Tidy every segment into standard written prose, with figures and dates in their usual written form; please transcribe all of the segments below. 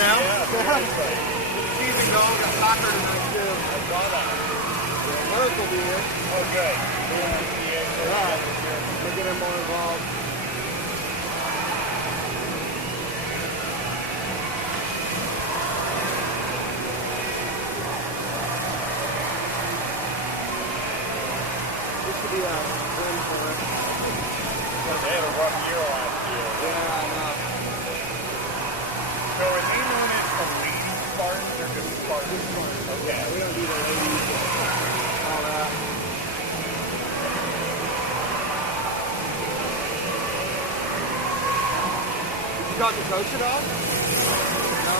now? Yeah. Season goal, got soccer tonight too. I saw that. Yeah, Merrick will be here. Oh, good. Yeah. We'll get him more involved. This could be a win for us. They had a rough year last year. Yeah, I know. So are they known as the Lady Spartans or just Spartans? Okay. Yeah, we don't do the ladies and all that. Did you talk to Coach at all? No?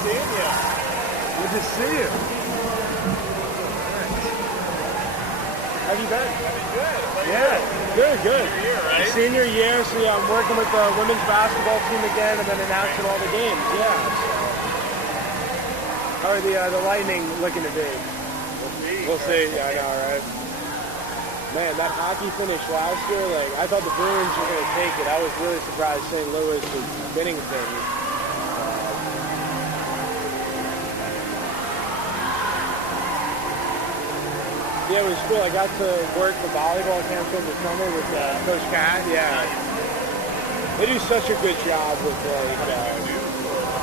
seeing you. Good to see you. How have you been? I've been good. Good. Senior year, right? Senior year, so yeah, I'm working with the women's basketball team again and then announcing all the games. Yeah. How are the Lightning looking to be? We'll see. Yeah, I know, right? Man, that hockey finish last year, like, I thought the Bruins were going to take it. I was really surprised St. Louis was winning things. Yeah, it was cool. I got to work the volleyball camp over the summer with Coach Cat. Yeah. They do such a good job with,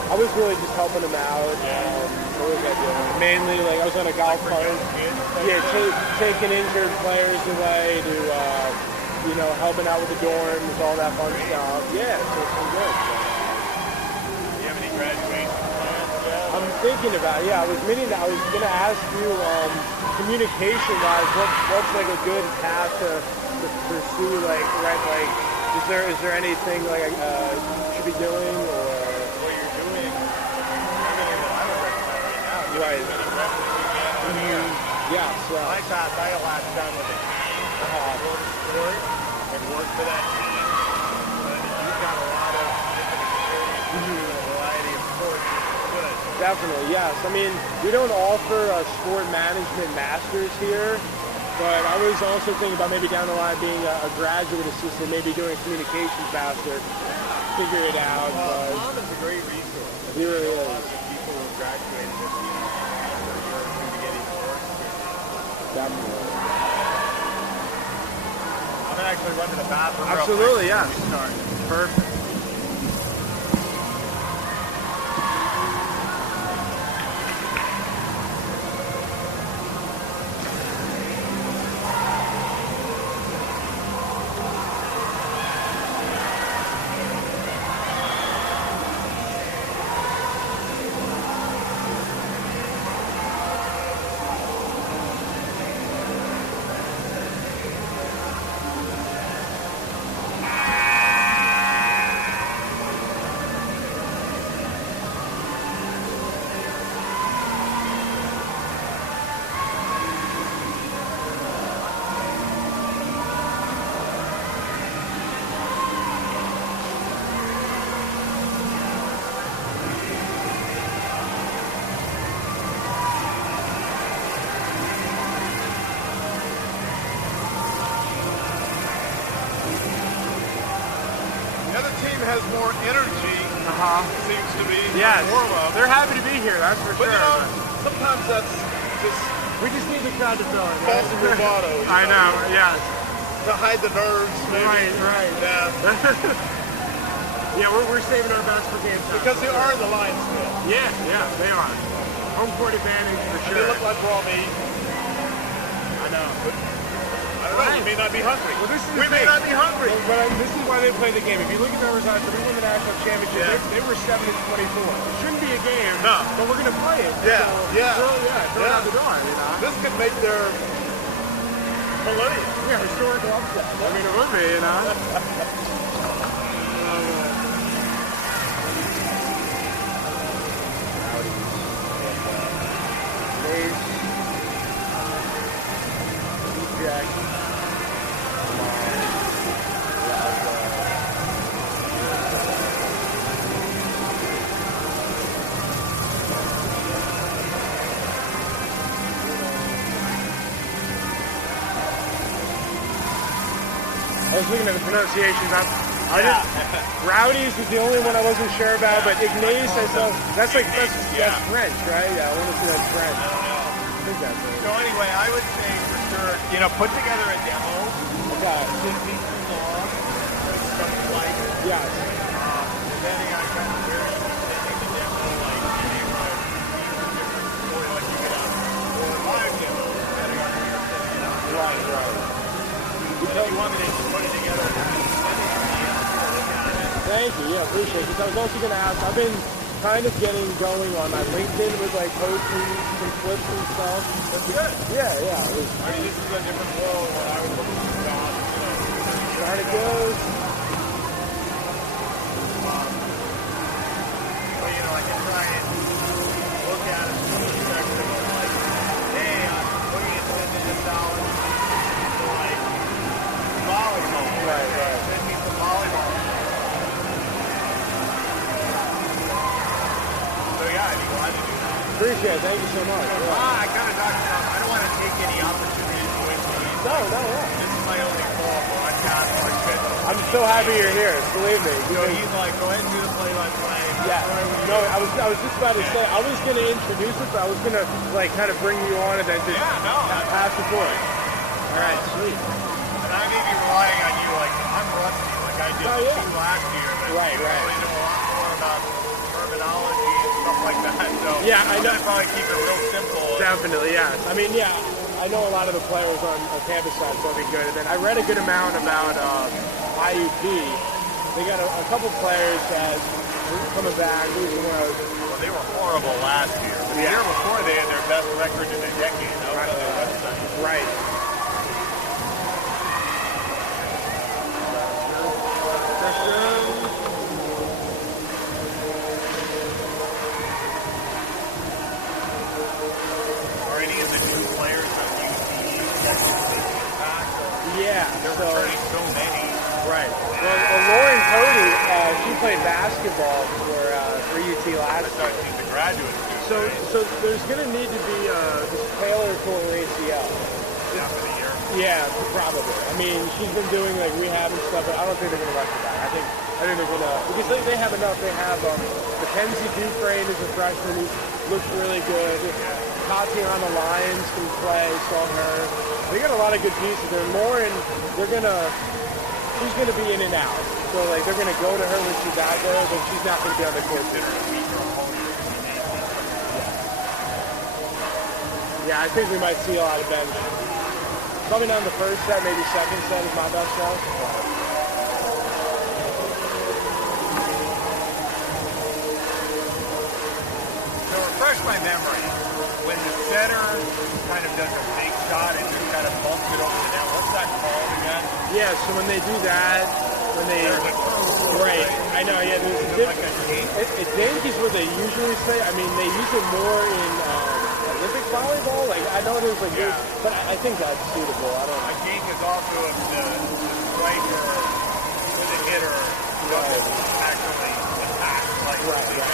I was really just helping them out. What was I doing? Mainly, like, I was on a golf cart. Yeah, taking injured players away to, helping out with the dorms, all that fun stuff. Yeah, so it's been good. Do you have any graduation plans? I'm thinking about it. Yeah, I was going to ask you, communication-wise, what's like a good path to pursue, like, right, like, is there anything, like, I should be doing, or? What you're doing, everything that I would recommend right now. Right. Yeah, so. My path, I had a lot done with a team. Go to sport and work for that team. But you've got a lot of different experiences in a variety of sports. Good. Definitely, yes. I mean, we don't offer a sport management master's here, but I was also thinking about maybe down the line being a graduate assistant, maybe doing a communications master, figure it out. Tom is a great resource. He really is. A lot of the people who graduated with Definitely. I'm going to actually run to the bathroom. Absolutely, yeah. Perfect. Has more energy, seems to be. Yes, warm up. they're happy to be here, that's for But sure. you know, sometimes that's just We just need the crowd to fill it. false bravado. I know, yes. To hide the nerves, maybe. Right. Yeah. Yeah, we're saving our best for game time. Because they are in the Lions still. Yeah, they are. Home court advantage for And sure. they look like raw meat. I know. I don't know, we may not be hungry. Well, this is we may not be hungry. This is why they play the game. If you look at the results, if we win the national championship, they were 7-24. It shouldn't be a game, but we're going to play it. Yeah, so, throw it out the door, you know? This could make their millennium. Yeah, historical upset. I mean, it would be, you know? I was looking at the pronunciations. Rowdies is the only one I wasn't sure about, but Ignace, that's French, right? Yeah, I want to see that's French. I think that's it. So anyway, I would say for sure, put together a demo. Okay. 15 too long. Something like. Yes. Depending on kind of where you want to take the demo, like or like you get out or live demo, depending on where you're setting it up. Right. Because you want me to put it together, send it to me, I'll look at it. Thank you. Yeah, appreciate it. Because I was also going to ask, I've been kind of getting going on my LinkedIn with like posting some clips and stuff. That's good. Yeah. I mean, this is a different world when I was looking for jobs, Trying to go. But, I can try and Appreciate it. Thank you so much. I kind of talked about, I don't want to take any opportunities away from you. No. This is my only call broadcast for Chip. I'm so happy you're here. Believe me. So he's like, go ahead and do the play-by-play. Yeah. No, I was just about to say, I was going to introduce it, but I was going to, like, kind of bring you on and then just pass the torch. All right, sweet. And I may be relying on you, like, I'm rusty, like I did last year. But Right. You know a lot more about terminology and stuff like that. So yeah, I know. I'm gonna probably keep it real simple. Definitely, yeah. I mean, yeah, I know a lot of the players on campus side, so it'll be good. And then I read a good amount about IUP. They got a couple players that are coming back. Well, they were horrible last year. But the year before, they had their best record in a decade. That was on their website. Right. Are any of the new players on UT that can make an impact? Yeah. They're returning so many. Right. Well, Lauren Cody, she played basketball for UT last year. She's a graduate student. So there's going to need to be this Taylor torn ACL. After the year? Yeah, probably. I mean, she's been doing like rehab and stuff, but I don't think they're going to rush her back. I think they're going to, because they have enough. They have Mackenzie Dufresne is a freshman who looks really good. Tatiana Lyons can play, saw her. They got a lot of good pieces. They're more in, she's going to be in and out. So like they're going to go to her when she's out there, but she's not going to be on the court. Yeah, I think we might see a lot of bench. Probably not in the first set, maybe second set is my best guess. So refresh my memory. When the setter kind of does a big shot and just kind of bumps it over the net, what's that called again? Yeah, so when they do that, right, I know, yeah, there's like a dink? A dink is what they usually say. I mean, they use it more in Olympic volleyball. Like, I know there's like, but I think that's suitable. I don't know. A dink is also if the striker or the hitter doesn't actually attack. Like,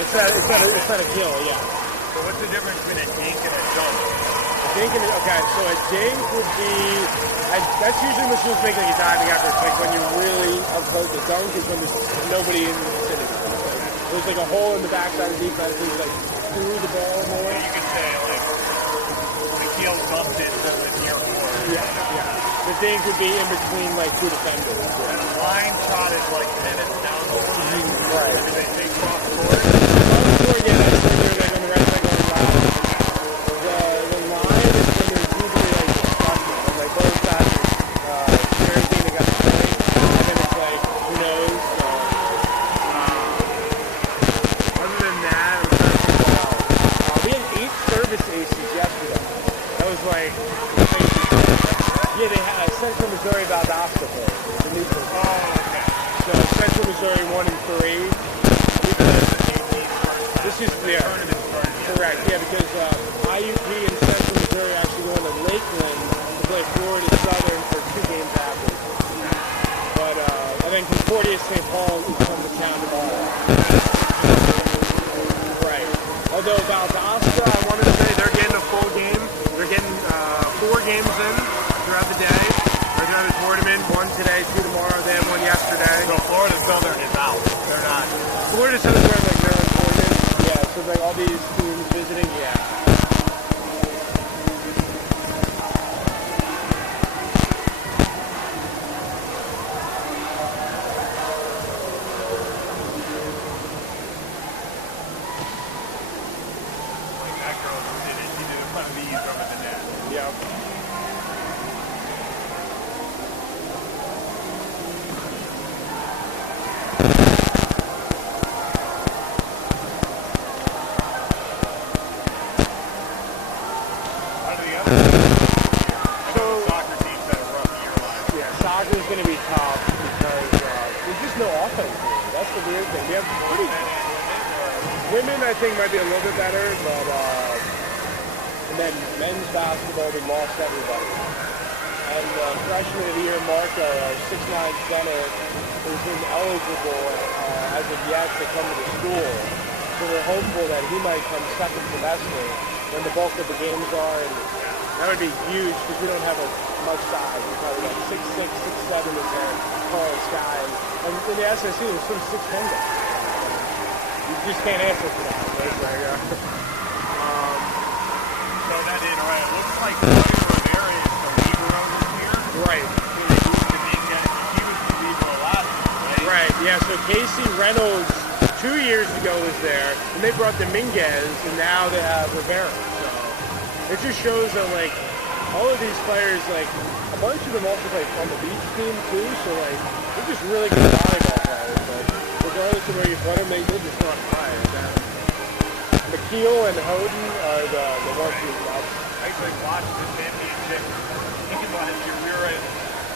It's not a kill, yeah. So what's the difference between a dink and a dunk? Okay, so a dink would be, that's usually when someone's making a diving effort. Like when you're really up close. A dunk is when there's nobody in the vicinity. There's like a hole in the backside of the defense. There's like through the ball more. So you could say like the heel dumped it to the near court. Yeah. The dink would be in between like two defenders. And a line shot is like minutes down the line. Right. Do they take off court? Yeah, that's when they're like on the right side going loud. The line is when there's usually like discussion. And like both sides are sharing team that got the point. And then it's like, who knows? Other than that, I'm trying to think what else. We had 8 service aces yesterday. That was like crazy. Yeah, they had Central Missouri Valdosta players. The new team. Oh, okay. So Central Missouri 1 and 3. This is correct. Yeah, because IUP and Central Missouri actually going to Lakeland to play Florida Southern for 2 games after. But I think Concordia St. Paul is coming to town tomorrow. Right. Although Valdosta, I wanted to say they're getting a full game. They're getting 4 games in throughout the day. Or throughout the tournament. 1 today, 2 tomorrow. They had 1 yesterday. So Florida Southern is out. They're not. Florida Southern like they're important. Yeah, so like all these teams visiting, yeah. Like that girl who did it, she did a ton of these over the net. Yeah. How do the other soccer teams had a rough year last year? Yeah, soccer's going to be tough because there's just no offense here. That's the weird thing. We have pretty... Women, I think, might be a little bit better, but... and then men's basketball, we lost everybody. And freshman of the year, Marco, our 6'9" center, who's been eligible as of yet to come to the school. So we're hopeful that he might come second semester when the bulk of the games are, and that would be huge because we don't have much size. We probably got 6'6", 6'7" is our tallest guy, and in the SSC there's some 6'10" guys. You just can't answer for that. Right? So that did all right. It looks like Rivera is the libero this year. Right. He was the libero last year, right? Right. Yeah. So Casey Reynolds 2 years ago was there, and they brought Dominguez, and now they have Rivera. So it just shows that like all of these players, like a bunch of them also play on the beach team too. So like they're just really good volleyball players. But regardless of where you put them, they just run fire. McKeel and Houghton are the ones who love. I actually watched the championship last year. We were in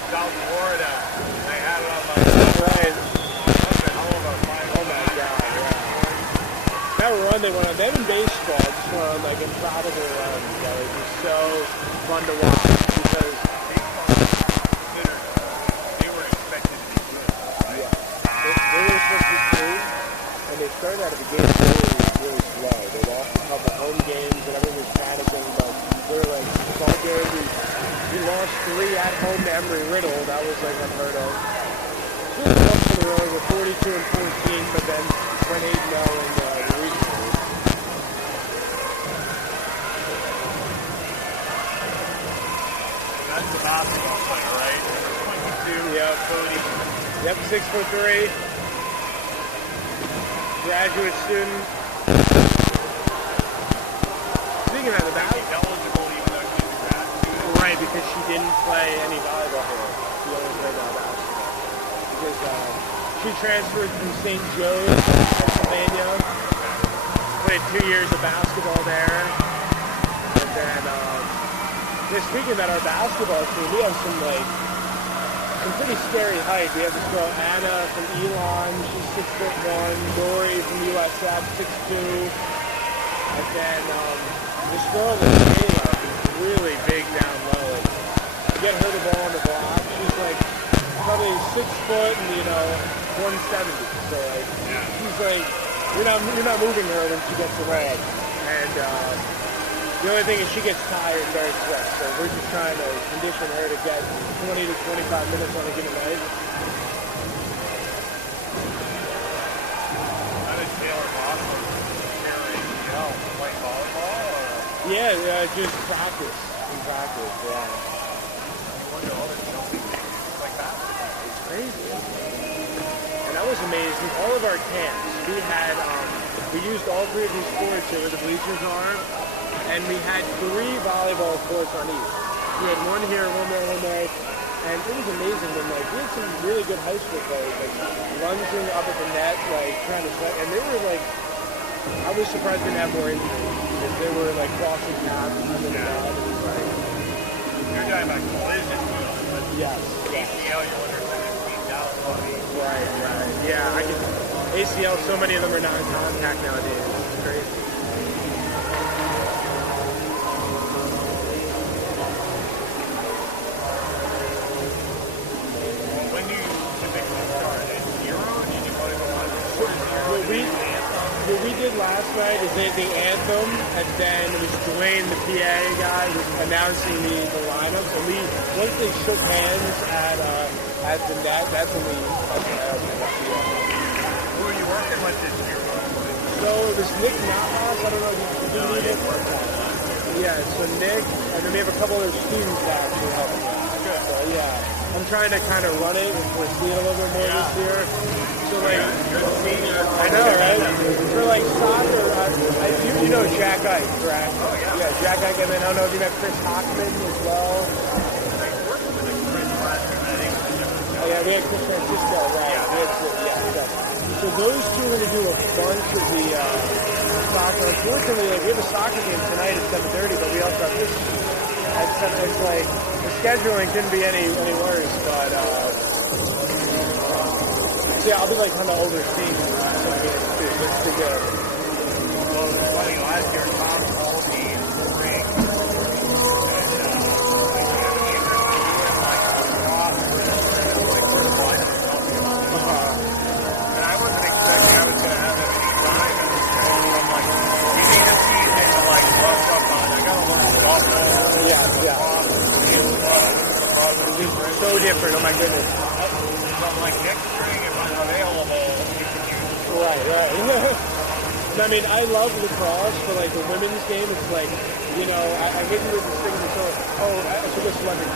South Florida. I had it on my right. That's a hell of a final. Oh my God, yeah. That run they went on, them in baseball just went on like improbable runs. That was just so fun to watch because they were expected to be good. Yeah. They were supposed to be good, and they started out of the game really slow. They lost a couple home games and everyone was panicking, but they were like, it's all good. We lost 3 at home to Embry-Riddle. That was like unheard of. Really close in the row. We're 42 and 14, but then went 8-0 in the regional. That's the basketball player, right? 22. Yep. Cody. Yep, 6'3". Graduate student. Speaking of the basketball, Eligible even though she's a grad student. right, because she didn't play any volleyball here. She only played basketball. Because she transferred from St. Joe's, Pennsylvania. Played 2 years of basketball there. And then, just speaking about our basketball team, we have some pretty scary height. We have this girl Anna from Elon, she's 6'1". Dory from USF, 6'2". And then this girl Michaela, who's really big down low. You get her the ball on the block, she's like probably 6 foot and 170. So like she's like you're not moving her when she gets the leg. And the only thing is she gets tired very quick. So we're just trying to condition her to get 20 to 25 minutes on a given night. How did Taylor Boston play volleyball? Or? Yeah, just practice. In practice, yeah. I wonder all this like basketball. It's crazy. And that was amazing. All of our camps, we used all 3 of these courts here where the bleachers are, and we had 3 volleyball courts on each. We had one here, one there, and it was amazing when we had some really good high school players, lunging up at the net, trying to sweat, and they were I was surprised they didn't have more injuries because they were crossing paths under the net. It was you're talking about collision, but yes. ACL, you're under 17 down. Right. Yeah, ACL, so many of them are non-contact nowadays. It's crazy. When do you typically start? At 0? Do you want to go on? What we did last night is the anthem, and then it was Dwayne, the PA guy, was announcing the lineups. And once they shook hands at the net, that's when we. Who are you working with this year? So this Nick Nahas, I don't know if you need it. Yeah, so Nick, and then we have a couple other students that actually help us. Good. So yeah, I'm trying to kind of run it and foresee it a little bit more this year. So I know, right? For soccer, you know Jack Ike, correct? Oh yeah. Yeah, Jack Ike, and then I don't know if you met Chris Hockman as well. Oh yeah, we had Chris Francisco, right? So those 2 are going to do a bunch of the soccer. Unfortunately, we have a soccer game tonight at 7:30, but we also have this at 7. It's the scheduling couldn't be any worse, but yeah, I'll be kind of overseeing some games too. It's pretty good. Well, it's funny, last year Tom called me in the spring, and I wasn't expecting I was going to have that many driving. different. Oh my goodness. Something like next spring, if I'm available, you can use it. Right. I mean, I love lacrosse for like the women's game. It's like, you know, I hit you with this thing until, I should go celebrity.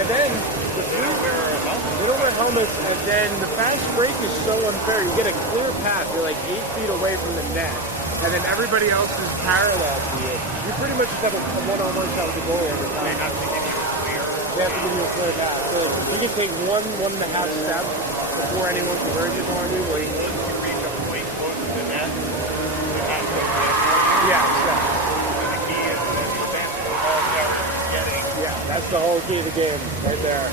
And then the They don't wear a helmet. they don't wear helmets, and then the fast break is so unfair. You get a clear path. You're like 8 feet away from the net, and then everybody else is parallel to you. You pretty much just have a one-on-one shot with the goalie every They time. have to give you a clear. They have to give you a clear path. So like, you can take 1.5 steps before anyone converges on you. Like, Once you reach a point close to the net, you have to yeah. the key is that you stand for all getting. Yeah, that's the whole key of the game right there.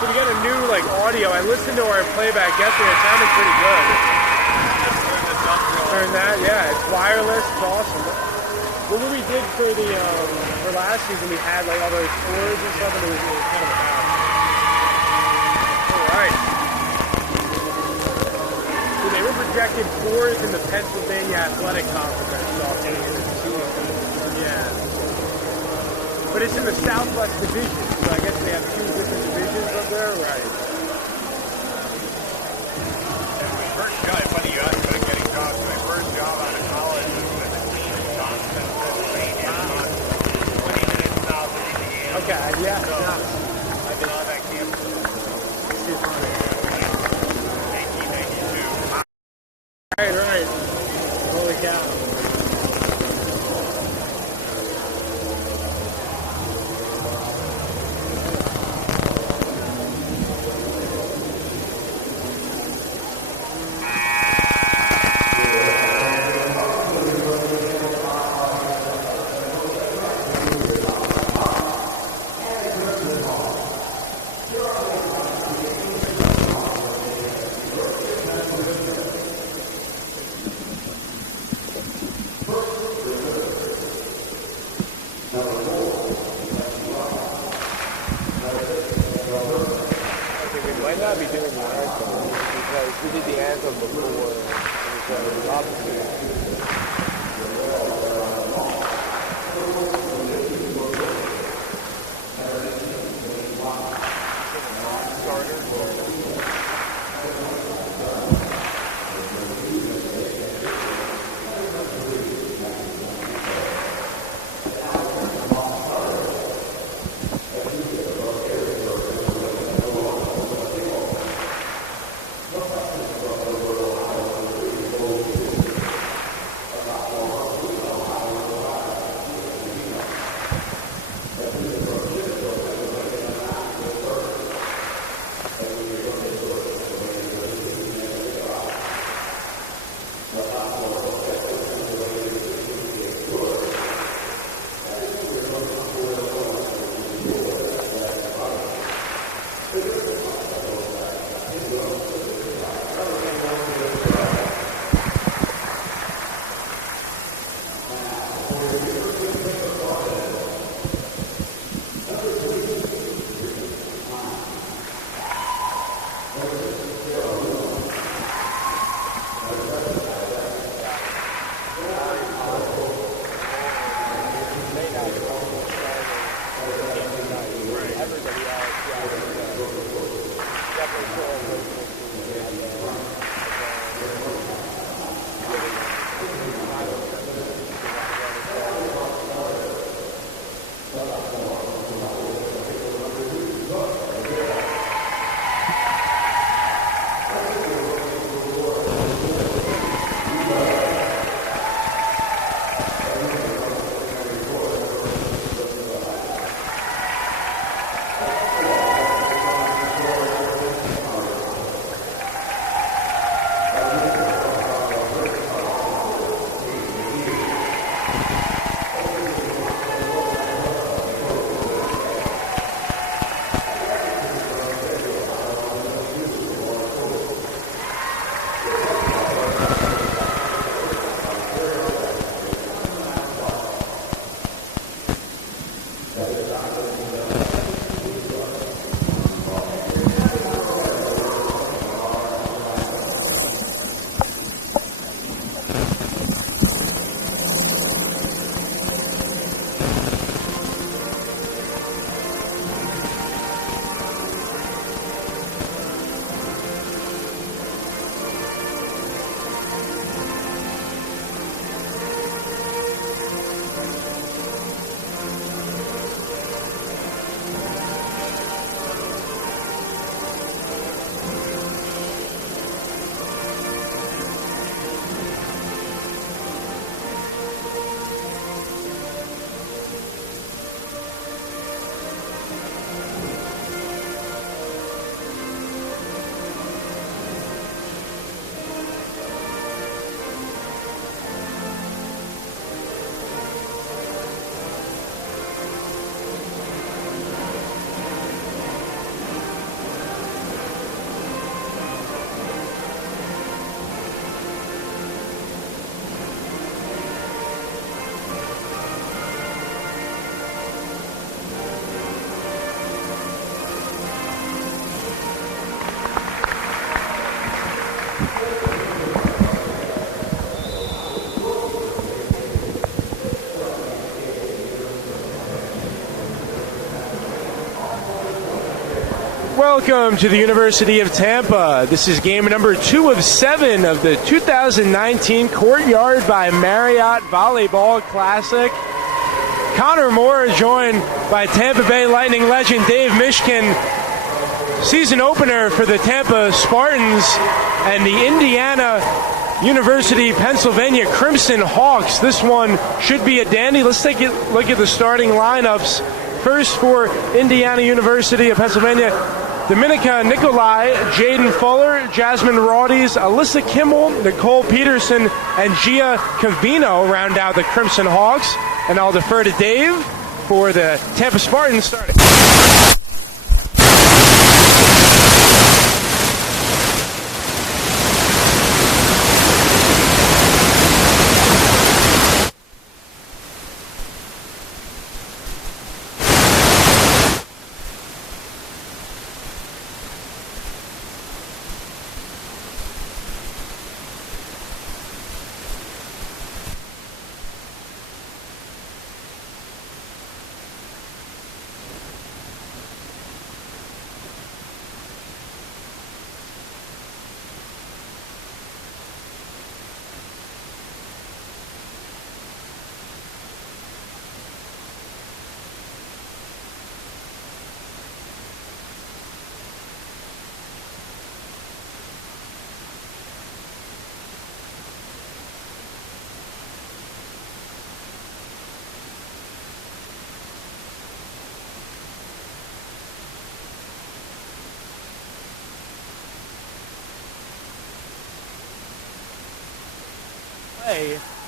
So we got a new like audio. I listened to our playback yesterday. It sounded pretty good. Turn that, yeah. It's wireless. It's awesome. Well, what we did for the for last season, we had like all those scores and stuff, and it was kind of a pass. All right. So they were projected fourth in the Pennsylvania Athletic Conference. I saw getting into the season. Yeah. But it's in the Southwest Division, so I guess they have 2 different divisions up there, right? First job, funny you asked about getting jobs. My first job out of college was with a team in Johnson, Pennsylvania, about 20 minutes south of Indiana. Okay, yeah. So, Yeah. I've been on that campus since 1992. Right. Holy cow. Might not be doing the anthem because we did the anthem before. And it was opposite. Welcome to the University of Tampa. This is game number 2 of 7 of the 2019 Courtyard by Marriott Volleyball Classic. Connor Moore joined by Tampa Bay Lightning legend Dave Mishkin. Season opener for the Tampa Spartans and the Indiana University Pennsylvania Crimson Hawks. This one should be a dandy. Let's take a look at the starting lineups. First for Indiana University of Pennsylvania, Dominika Nikolai, Jaden Fuller, Jasmine Raudies, Alyssa Kimmel, Nicole Peterson, and Gia Cavino round out the Crimson Hawks. And I'll defer to Dave for the Tampa Spartans starting.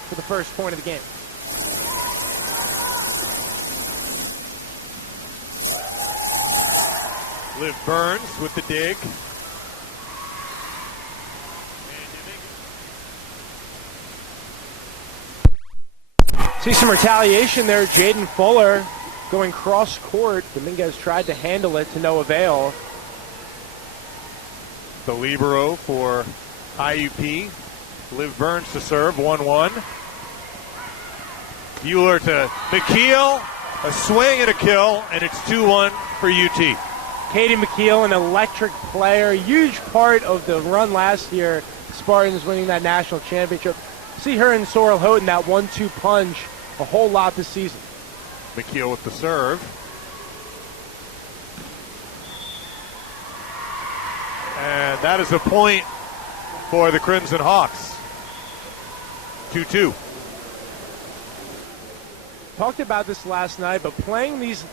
For the first point of the game. Liv Burns with the dig. See some retaliation there. Jaden Fuller going cross court. Dominguez tried to handle it to no avail. The libero for IUP. Liv Burns to serve, 1-1. Bueller to McKeel, a swing and a kill, and it's 2-1 for UT. Katie McKeel, an electric player, huge part of the run last year. Spartans winning that national championship. See her and Sorrel Houghton, that 1-2 punch, a whole lot this season. McKeel with the serve. And that is a point for the Crimson Hawks. 2-2. Talked about this last night, but playing these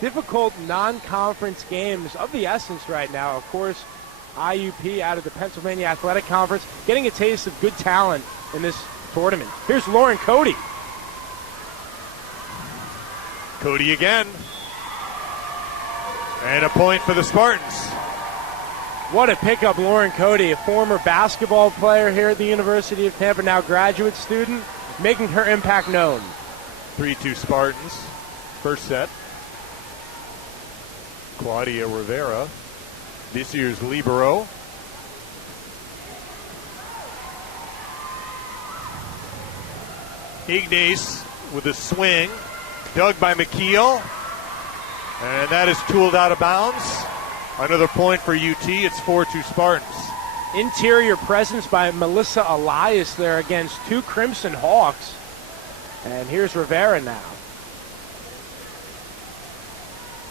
difficult non-conference games of the essence right now. Of course, IUP out of the Pennsylvania Athletic Conference, getting a taste of good talent in this tournament. Here's Lauren Cody. Cody again. And a point for the Spartans. What a pickup, Lauren Cody, a former basketball player here at the University of Tampa, now graduate student, making her impact known. 3-2 Spartans. First set. Claudia Rivera, this year's libero. Ignace with a swing. Dug by McKeel. And that is tooled out of bounds. Another point for UT. It's 4-2 Spartans. Interior presence by Melissa Elias there against 2 Crimson Hawks. And here's Rivera now.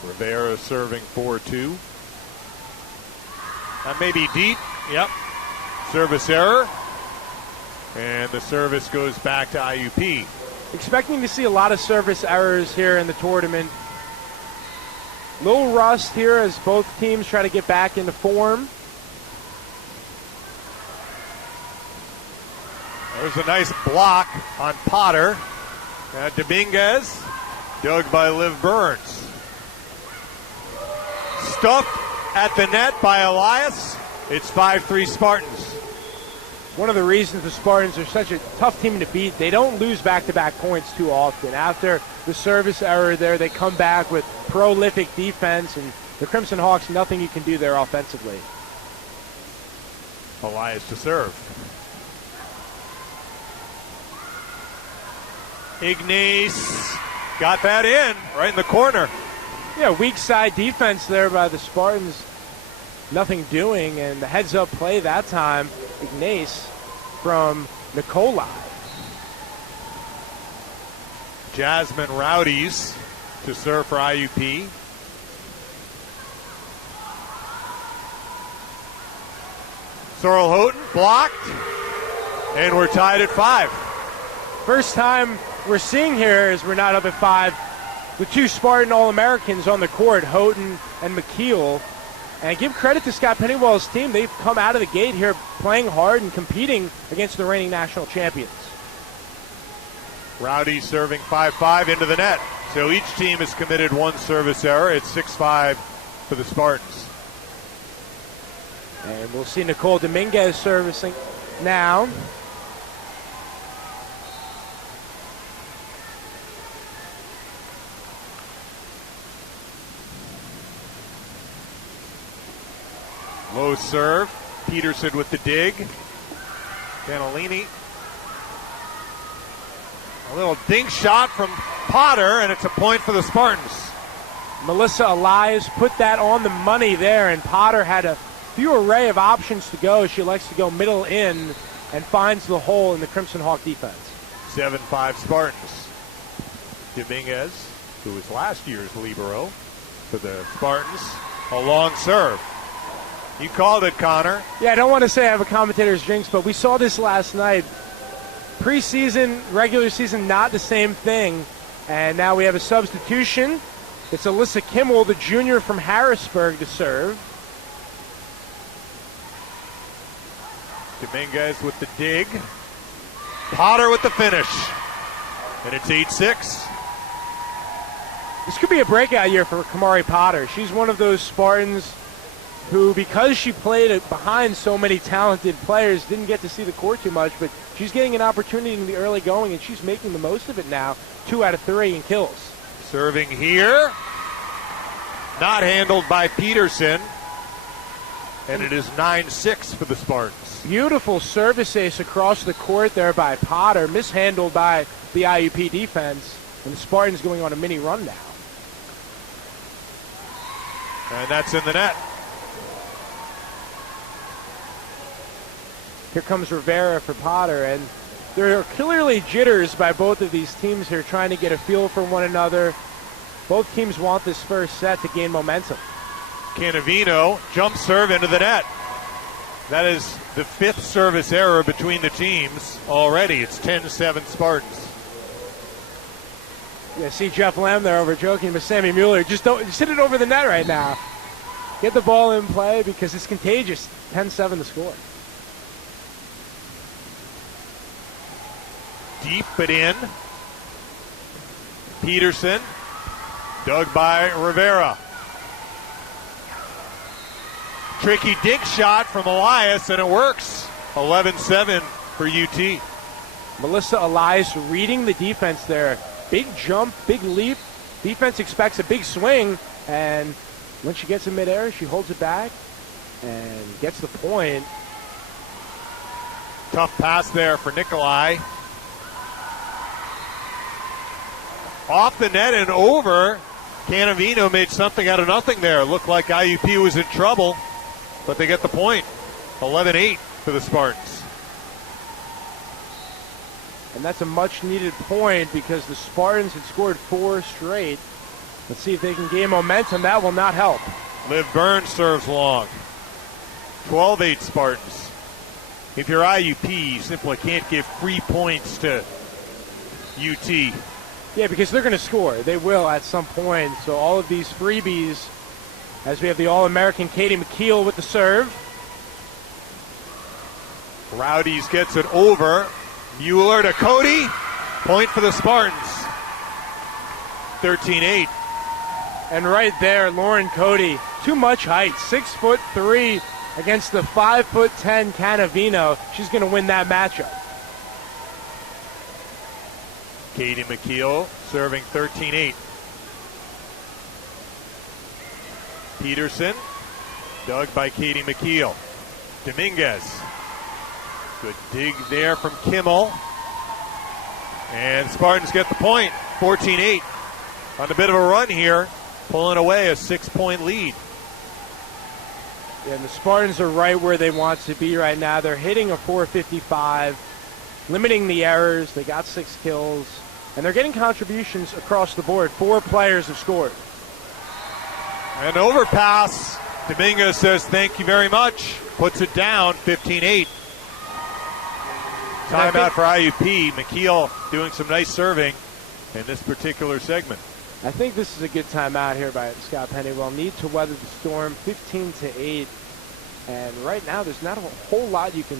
Rivera serving 4-2. That may be deep. Yep. Service error. And the service goes back to IUP. Expecting to see a lot of service errors here in the tournament. Little rust here as both teams try to get back into form. There's a nice block on Potter. Dominguez, dug by Liv Burns. Stuffed at the net by Elias. It's 5-3 Spartans. One of the reasons the Spartans are such a tough team to beat, they don't lose back-to-back points too often. After the service error there, they come back with prolific defense, and the Crimson Hawks, nothing you can do there offensively. Elias to serve. Ignace got that in right in the corner. Yeah, weak side defense there by the Spartans. nothing doing, and the heads-up play that time, Ignace from Nikolai. Jasmine Rowdies to serve for IUP. Sorrel Houghton blocked, and we're tied at 5. First time we're seeing here is we're not up at 5. The two Spartan All-Americans on the court, Houghton and McKeel. And give credit to Scott Pennywell's team. They've come out of the gate here playing hard and competing against the reigning national champions. Rowdy serving 5-5 into the net. So each team has committed one service error. It's 6-5 for the Spartans. And we'll see Nicole Dominguez servicing now. Low serve. Peterson with the dig. Danilini. A little dink shot from Potter, and it's a point for the Spartans. Melissa Elias put that on the money there, and Potter had a few array of options to go. She likes to go middle in and finds the hole in the Crimson Hawk defense. 7-5 Spartans. Dominguez, who was last year's libero for the Spartans, a long serve. You called it, Connor. Yeah, I don't want to say I have a commentator's jinx, but we saw this last night. Preseason, regular season, not the same thing. And now we have a substitution. It's Alyssa Kimmel, the junior from Harrisburg, to serve. Dominguez with the dig. Potter with the finish. And it's 8-6. This could be a breakout year for Kamari Potter. She's one of those Spartans who, because she played behind so many talented players, didn't get to see the court too much, but she's getting an opportunity in the early going, and she's making the most of it now. 2 out of 3 in kills. Serving here. Not handled by Peterson. And it is 9-6 for the Spartans. Beautiful service ace across the court there by Potter, mishandled by the IUP defense, and the Spartans going on a mini run now. And that's in the net. Here comes Rivera for Potter, and there are clearly jitters by both of these teams here trying to get a feel for one another. Both teams want this first set to gain momentum. Canavino, jump serve into the net. That is the 5th service error between the teams already. It's 10-7 Spartans. Yeah, see Jeff Lamb there over joking with Sammy Mueller. Just hit it over the net right now. Get the ball in play because it's contagious. 10-7 the score. Deep but in. Peterson, dug by Rivera. Tricky dig shot from Elias, and it works. 11-7 for UT. Melissa Elias reading the defense there. Big jump, big leap. Defense expects a big swing, and when she gets in midair, she holds it back and gets the point. Tough pass there for Nikolai. Off the net and over. Canavino made something out of nothing there. Looked like IUP was in trouble, but they get the point. 11-8 for the Spartans. And that's a much-needed point because the Spartans had scored 4 straight. Let's see if they can gain momentum. That will not help. Liv Burns serves long. 12-8 Spartans. If you're IUP, you simply can't give free points to UT. Yeah, because they're going to score. They will at some point. So all of these freebies, as we have the All-American Katie McKeel with the serve. Rowdies gets it over. Mueller to Cody. Point for the Spartans. 13-8. And right there, Lauren Cody, too much height. 6'3" against the 5'10" Canavino. She's going to win that matchup. Katie McKeel serving 13-8. Peterson, dug by Katie McKeel. Dominguez. Good dig there from Kimmel. And Spartans get the point. 14-8. On a bit of a run here, pulling away a 6-point lead. Yeah, and the Spartans are right where they want to be right now. They're hitting a .455, limiting the errors. They got 6 kills, and they're getting contributions across the board. 4 players have scored. An overpass. Dominguez says thank you very much. Puts it down 15-8. Timeout for IUP. McKeel doing some nice serving in this particular segment. I think this is a good timeout here by Scott Pennywell. Need to weather the storm, 15-8. And right now there's not a whole lot you can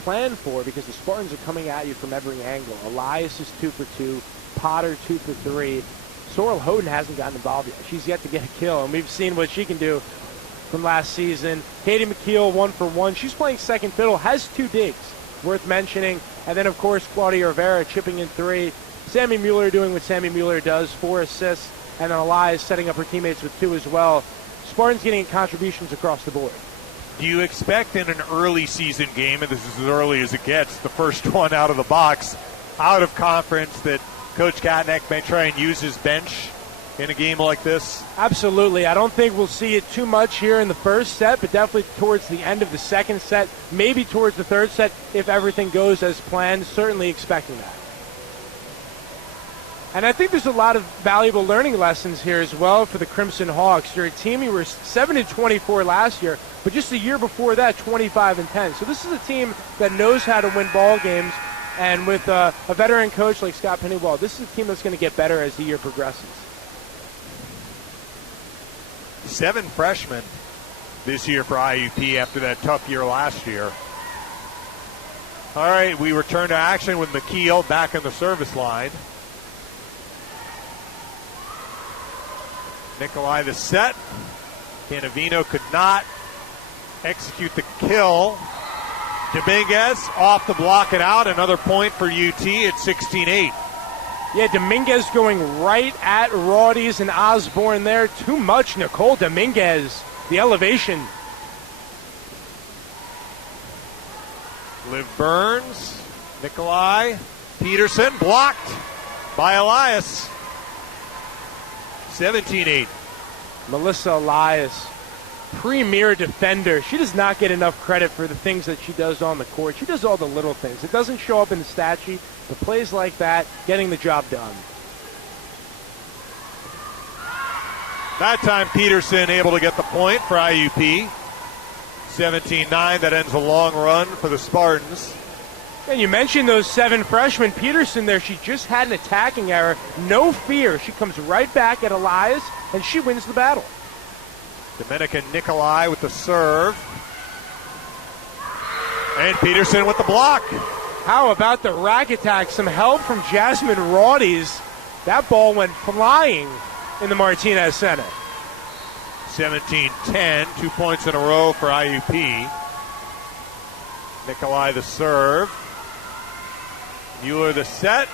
plan for because the Spartans are coming at you from every angle. Elias is 2 for 2, Potter 2 for 3. Sorrel Houghton hasn't gotten involved yet. She's yet to get a kill, and we've seen what she can do from last season. Katie McKeel 1 for 1. She's playing second fiddle, has 2 digs, worth mentioning. And then, of course, Claudia Rivera chipping in 3. Sammy Mueller doing what Sammy Mueller does, 4 assists. And then Elias setting up her teammates with 2 as well. Spartans getting contributions across the board. Do you expect in an early season game, and this is as early as it gets, the first one out of the box, out of conference, that Coach Katnack may try and use his bench in a game like this? Absolutely. I don't think we'll see it too much here in the first set, but definitely towards the end of the second set, maybe towards the third set, if everything goes as planned. Certainly expecting that. And I think there's a lot of valuable learning lessons here as well for the Crimson Hawks. You're a team, you were 7-24 last year, but just a year before that, 25-10. So this is a team that knows how to win ball games. And with a veteran coach like Scott Pennywell, this is a team that's going to get better as the year progresses. 7 freshmen this year for IUP after that tough year last year. All right, we return to action with McKeel back in the service line. Nikolai the set. Canavino could not execute the kill. Dominguez off the block it out. Another point for UT at 16-8. Yeah, Dominguez going right at Raudies and Osborne there. Too much, Nicole Dominguez. The elevation. Liv Burns, Nikolai, Peterson blocked by Elias. 17-8. Melissa Elias, premier defender. She does not get enough credit for the things that she does on the court. She does all the little things. It doesn't show up in the stat sheet, but plays like that, getting the job done. That time Peterson able to get the point for IUP. 17-9, that ends a long run for the Spartans. And you mentioned those 7 freshmen. Peterson there, she just had an attacking error. No fear. She comes right back at Elias, and she wins the battle. Dominican Nikolai with the serve. And Peterson with the block. How about the rack attack? Some help from Jasmine Raudies. That ball went flying in the Martinez Center. 17-10, 2 points in a row for IUP. Nikolai the serve. Mueller the set.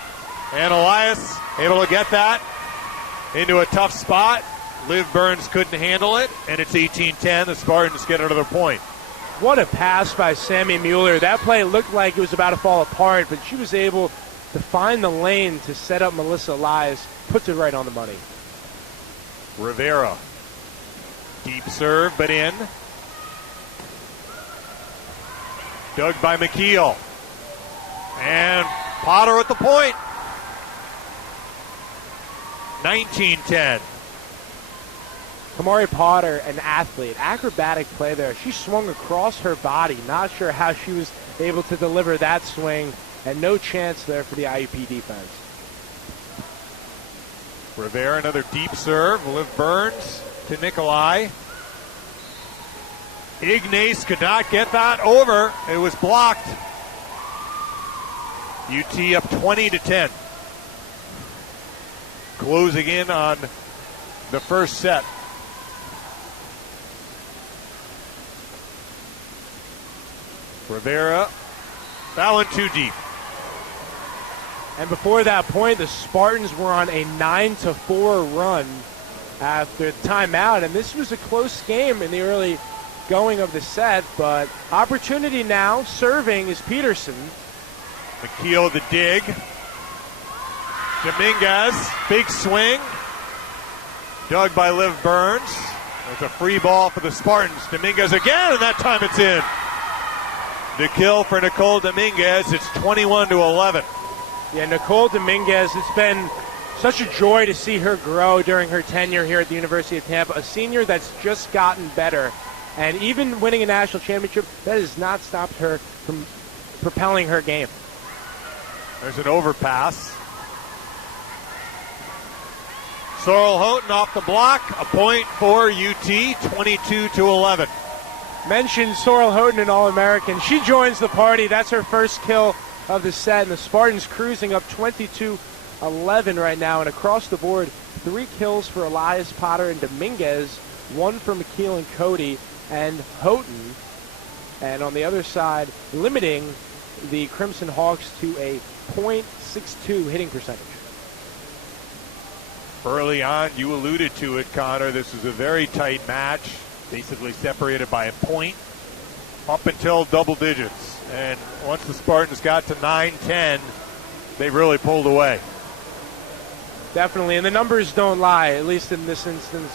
And Elias able to get that into a tough spot. Liv Burns couldn't handle it, and it's 18-10. The Spartans get another point. What a pass by Sammy Mueller. That play looked like it was about to fall apart, but she was able to find the lane to set up Melissa Elias. Puts it right on the money. Rivera. Deep serve, but in. Dug by McKeel. And Potter at the point. 19-10. Kamari Potter, an athlete, acrobatic play there. She swung across her body. Not sure how she was able to deliver that swing, and no chance there for the IUP defense. Rivera, another deep serve. Liv Burns to Nikolai. Ignace could not get that over. It was blocked. UT up 20-10. Closing in on the first set. Rivera, that one too deep. And before that point, the Spartans were on a 9-4 run after the timeout, and this was a close game in the early going of the set, but opportunity now. Serving is Peterson. McKeel the dig. Dominguez, big swing. Dug by Liv Burns. There's a free ball for the Spartans. Dominguez again, and that time it's in. The kill for Nicole Dominguez. It's 21-11. Yeah, Nicole Dominguez, it's been such a joy to see her grow during her tenure here at the University of Tampa. A senior that's just gotten better. And even winning a national championship, that has not stopped her from propelling her game. There's an overpass. Sorrel Houghton off the block. A point for UT, 22-11. Mentioned Sorrel Houghton, an All-American. She joins the party. That's her first kill of the set. And the Spartans cruising up 22-11 right now. And across the board, 3 kills for Elias Potter and Dominguez, 1 for McKeel and Cody and Houghton. And on the other side, limiting the Crimson Hawks to a .62 hitting percentage. Early on, you alluded to it, Connor. This was a very tight match, basically separated by a point up until double digits. And once the Spartans got to 9-10, they really pulled away. Definitely, and the numbers don't lie, at least in this instance.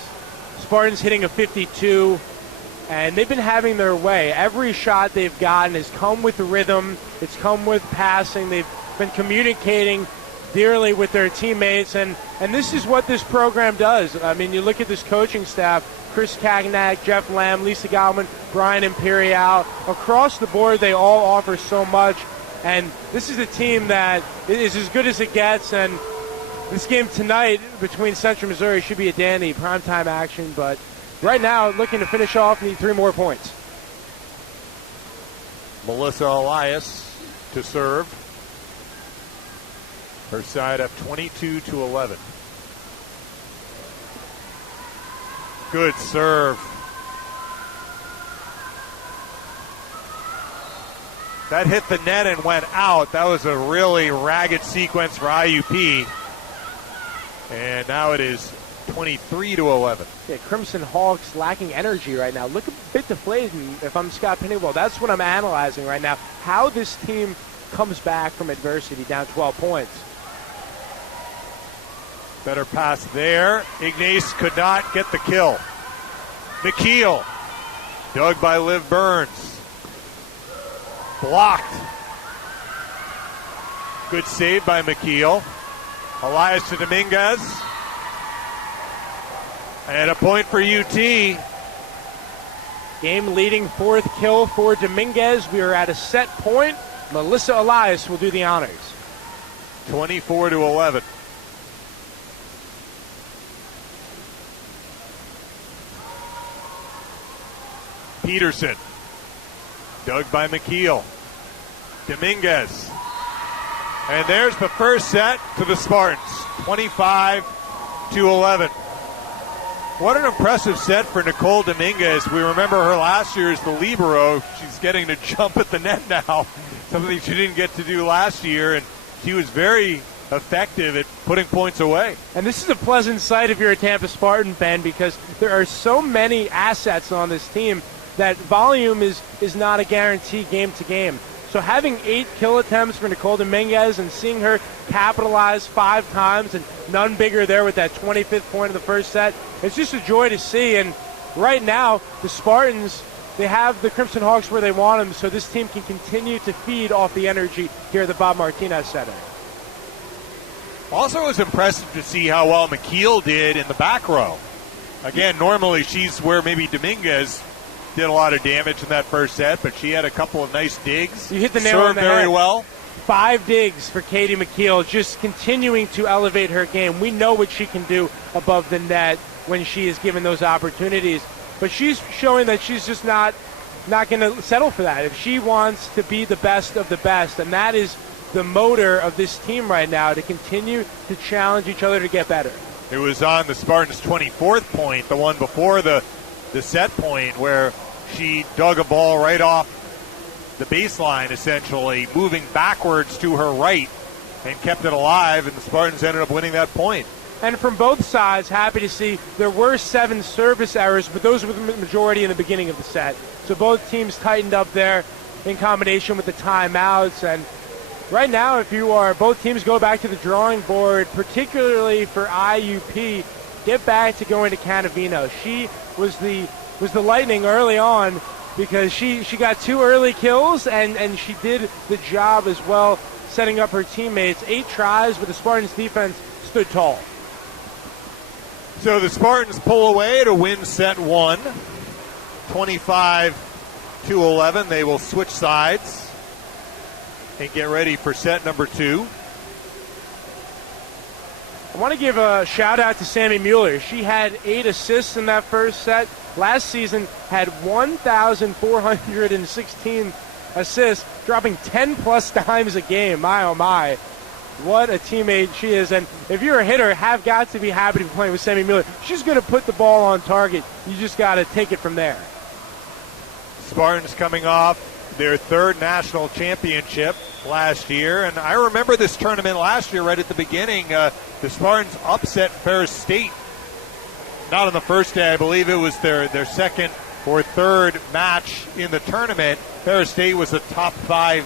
Spartans hitting a 52, and they've been having their way. Every shot they've gotten has come with rhythm. It's come with passing. They've been communicating dearly with their teammates, and this is what this program does. I mean, you look at this coaching staff, Chris Cagnac, Jeff Lamb, Lisa Galman, Brian Imperial. Across the board, they all offer so much, and this is a team that is as good as it gets, and this game tonight between Central Missouri should be a dandy, primetime action, but right now, looking to finish off, need 3 more points. Melissa Elias to serve. Her side up 22-11. Good serve. That hit the net and went out. That was a really ragged sequence for IUP. And now it is 23-11. Yeah, Crimson Hawks lacking energy right now. Look a bit deflated. If I'm Scott Pennywell, that's what I'm analyzing right now. How this team comes back from adversity down 12 points. Better pass there. Ignace could not get the kill. McKeel. Dug by Liv Burns. Blocked. Good save by McKeel. Elias to Dominguez. And a point for UT. Game leading 4th kill for Dominguez. We are at a set point. Melissa Elias will do the honors. 24-11. Peterson. Dug by McKeel. Dominguez. And there's the first set to the Spartans. 25-11. What an impressive set for Nicole Dominguez. We remember her last year as the libero. She's getting to jump at the net now. Something she didn't get to do last year. And she was very effective at putting points away. And this is a pleasant sight if you're a Tampa Spartan fan, because there are so many assets on this team that volume is not a guarantee game to game. So having 8 kill attempts for Nicole Dominguez and seeing her capitalize 5 times and none bigger there with that 25th point of the first set, it's just a joy to see. And right now, the Spartans, they have the Crimson Hawks where they want them, so this team can continue to feed off the energy here at the Bob Martinez Center. Also, it was impressive to see how well McKeel did in the back row. Again, normally she's where maybe Dominguez did a lot of damage in that first set, but she had a couple of nice digs. You hit the nail on the head. Served very well. 5 digs for Katie McKeel, just continuing to elevate her game. We know what she can do above the net when she is given those opportunities, but she's showing that she's just not going to settle for that. If she wants to be the best of the best, and that is the motor of this team right now, to continue to challenge each other to get better. It was on the Spartans' 24th point, the one before the set point, where she dug a ball right off the baseline, essentially, moving backwards to her right, and kept it alive, and the Spartans ended up winning that point. And from both sides, happy to see there were 7 service errors, but those were the majority in the beginning of the set. So both teams tightened up there in combination with the timeouts. And right now, if you are, both teams go back to the drawing board, particularly for IUP, get back to going to Cannavino. She was the Lightning early on because she got 2 early kills, and she did the job as well, setting up her teammates. 8 tries, but the Spartans defense stood tall. So the Spartans pull away to win set 1, 25-11. They will switch sides and get ready for set number 2. I want to give a shout out to Sammy Mueller. She had 8 assists in that first set. Last season had 1,416 assists, dropping 10 plus times a game. My oh my, what a teammate she is. And if you're a hitter, have got to be happy to be playing with Sammy Mueller. She's going to put the ball on target. You just got to take it from there. Spartans coming off their 3rd national championship last year, and I remember this tournament last year right at the beginning. The Spartans upset Ferris State. Not on the first day. I believe it was their second or third match in the tournament. Ferris State was a top 5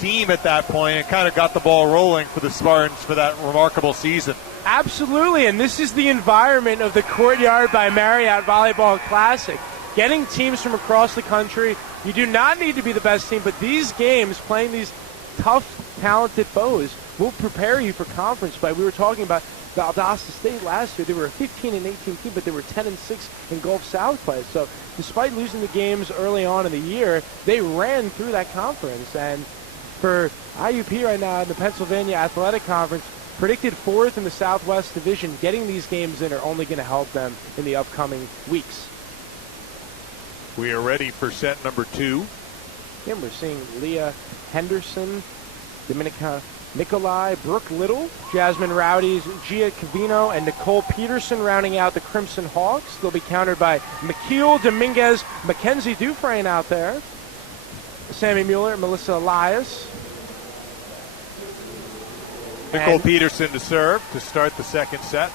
team at that point and kind of got the ball rolling for the Spartans for that remarkable season. Absolutely, and this is the environment of the Courtyard by Marriott Volleyball Classic. Getting teams from across the country. You do not need to be the best team, but these games, playing these tough, talented foes, will prepare you for conference play. We were talking about Valdosta State last year. They were a 15-18 team, but they were 10-6 in Gulf South play. So despite losing the games early on in the year, they ran through that conference. And for IUP right now in the Pennsylvania Athletic Conference, predicted 4th in the Southwest Division, getting these games in are only going to help them in the upcoming weeks. We are ready for set number 2. Again, we're seeing Leah Henderson, Dominica Nikolai, Brooke Little, Jasmine Rowdies, Gia Cavino, and Nicole Peterson rounding out the Crimson Hawks. They'll be countered by McKeel Dominguez, Mackenzie Dufresne out there, Sammy Mueller, Melissa Elias. Nicole Peterson to serve to start the second set.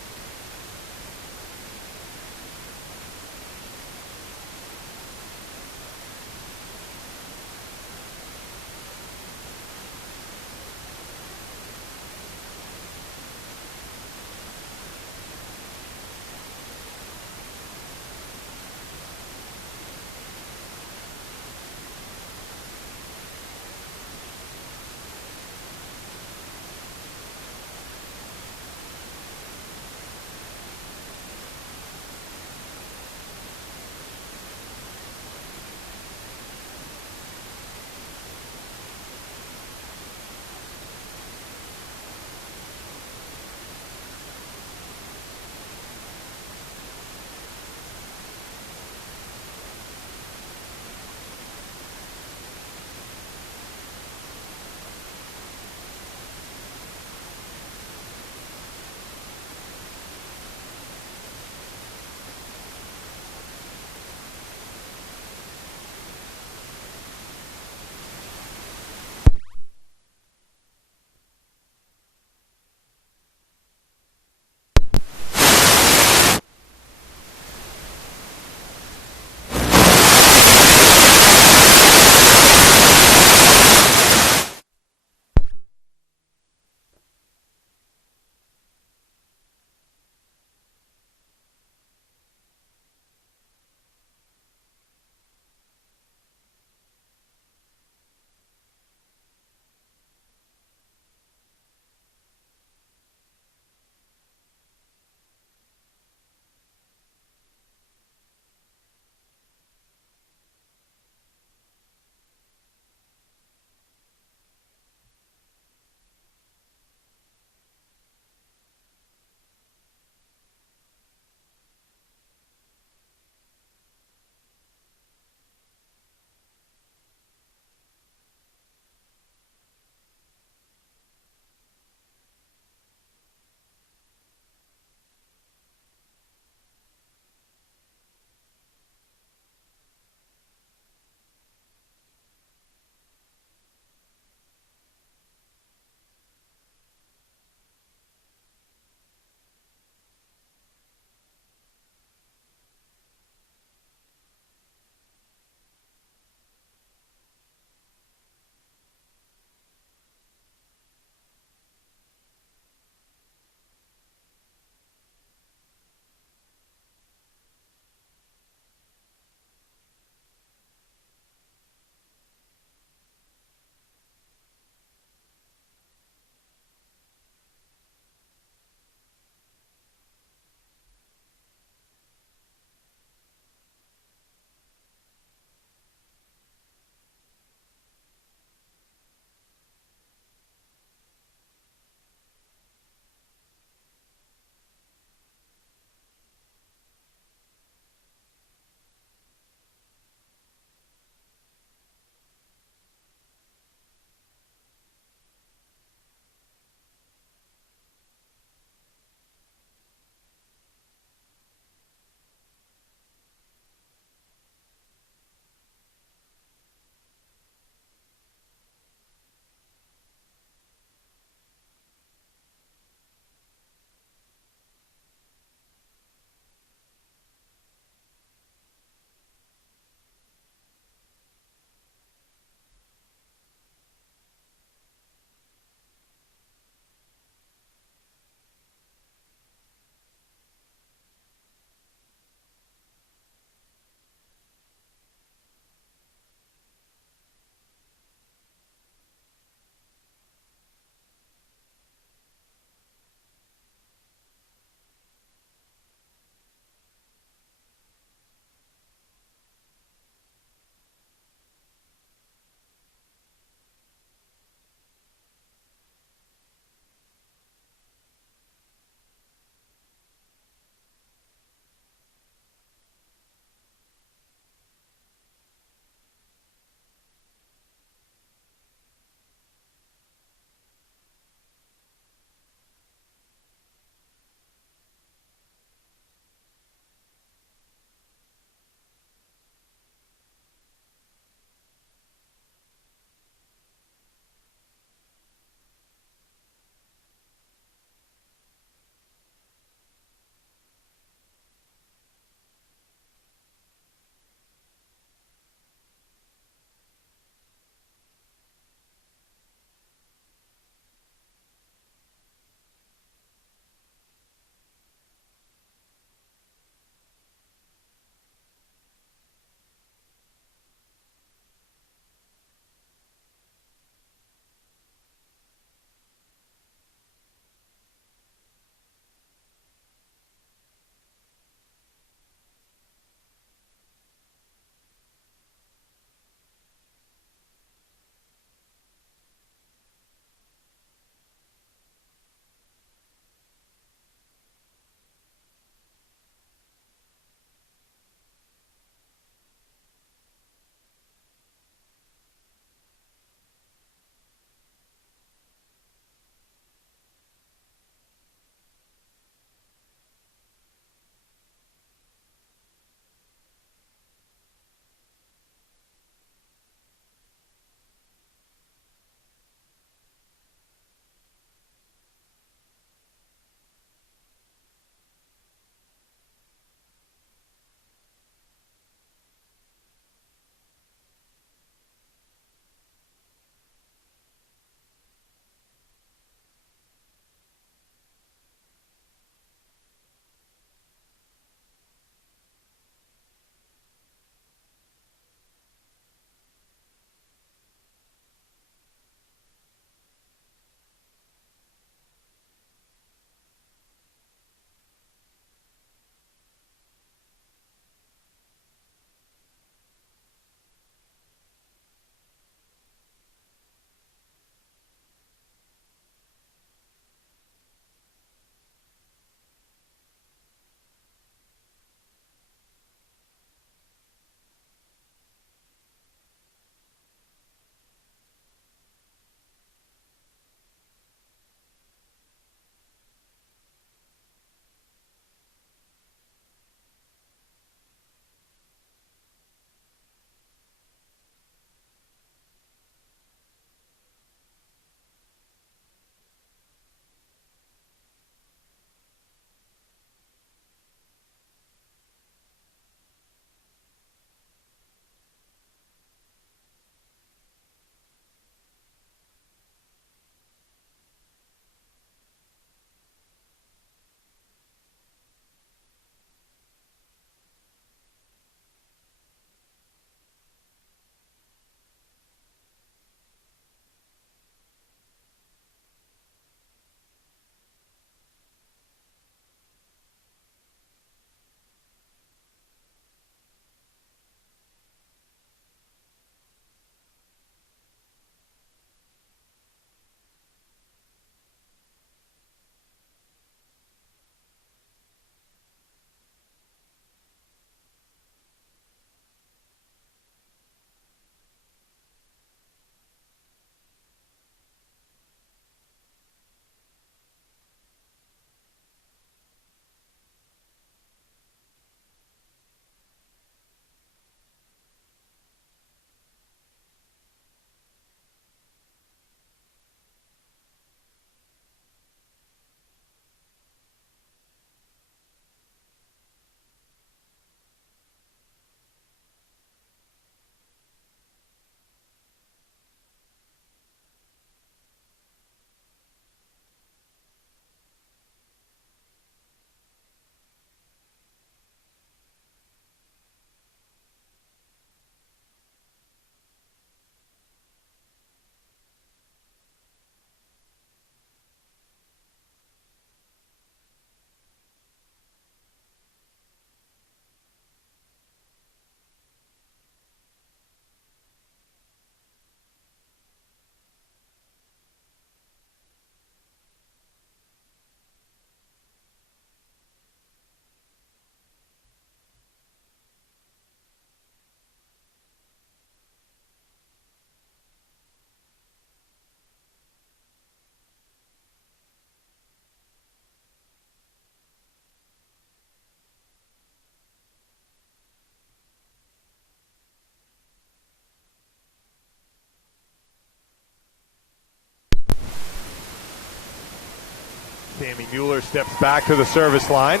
Sammy Mueller steps back to the service line.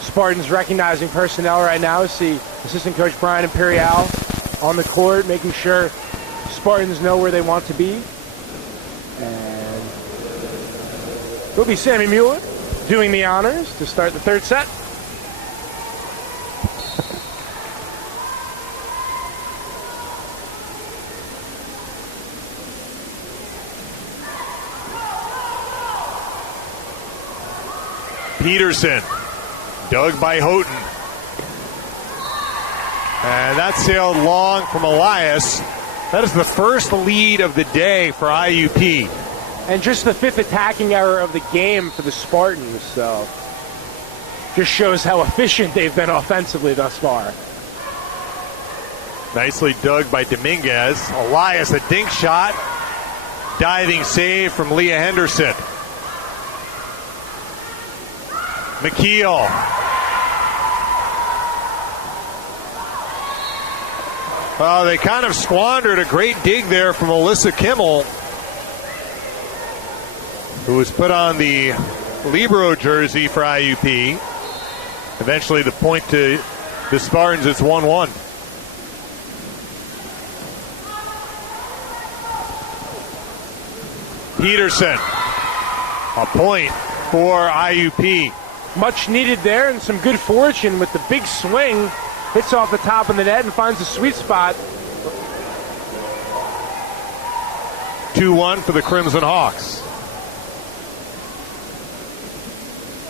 Spartans recognizing personnel right now. See assistant coach Brian Imperial on the court, making sure Spartans know where they want to be. And it'll be Sammy Mueller doing the honors to start the third set. Peterson, dug by Houghton. And that sailed long from Elias. That is the first lead of the day for IUP. And just the fifth attacking error of the game for the Spartans. So just shows how efficient they've been offensively thus far. Nicely dug by Dominguez. Elias, a dink shot. Diving save from Leah Henderson. McKeel. They kind of squandered a great dig there from Alyssa Kimmel, who was put on the Libero jersey for IUP. Eventually the point to the Spartans, it's 1-1. Peterson, a point for IUP. Much needed there, and some good fortune with the big swing. Hits off the top of the net and finds the sweet spot. 2-1 for the Crimson Hawks.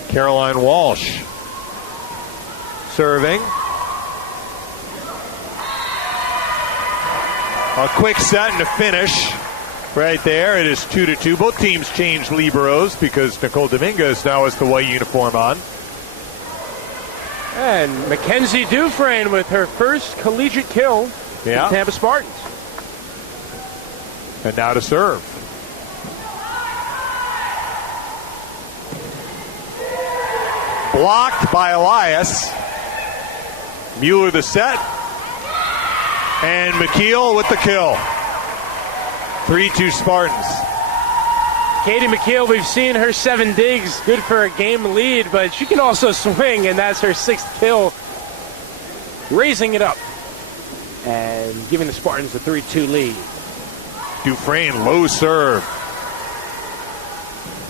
Caroline Walsh serving. A quick set and a finish right there. It is 2-2. Both teams changed liberos because Nicole Dominguez now has the white uniform on. And Mackenzie Dufresne with her first collegiate kill for the Tampa Spartans. And now to serve. Blocked by Elias. Mueller the set. And McKeel with the kill. 3-2 Spartans. Katie McKeel, we've seen her 7 digs, good for a game lead, but she can also swing, and that's her 6th kill. Raising it up and giving the Spartans a 3-2 lead. Dufresne, low serve.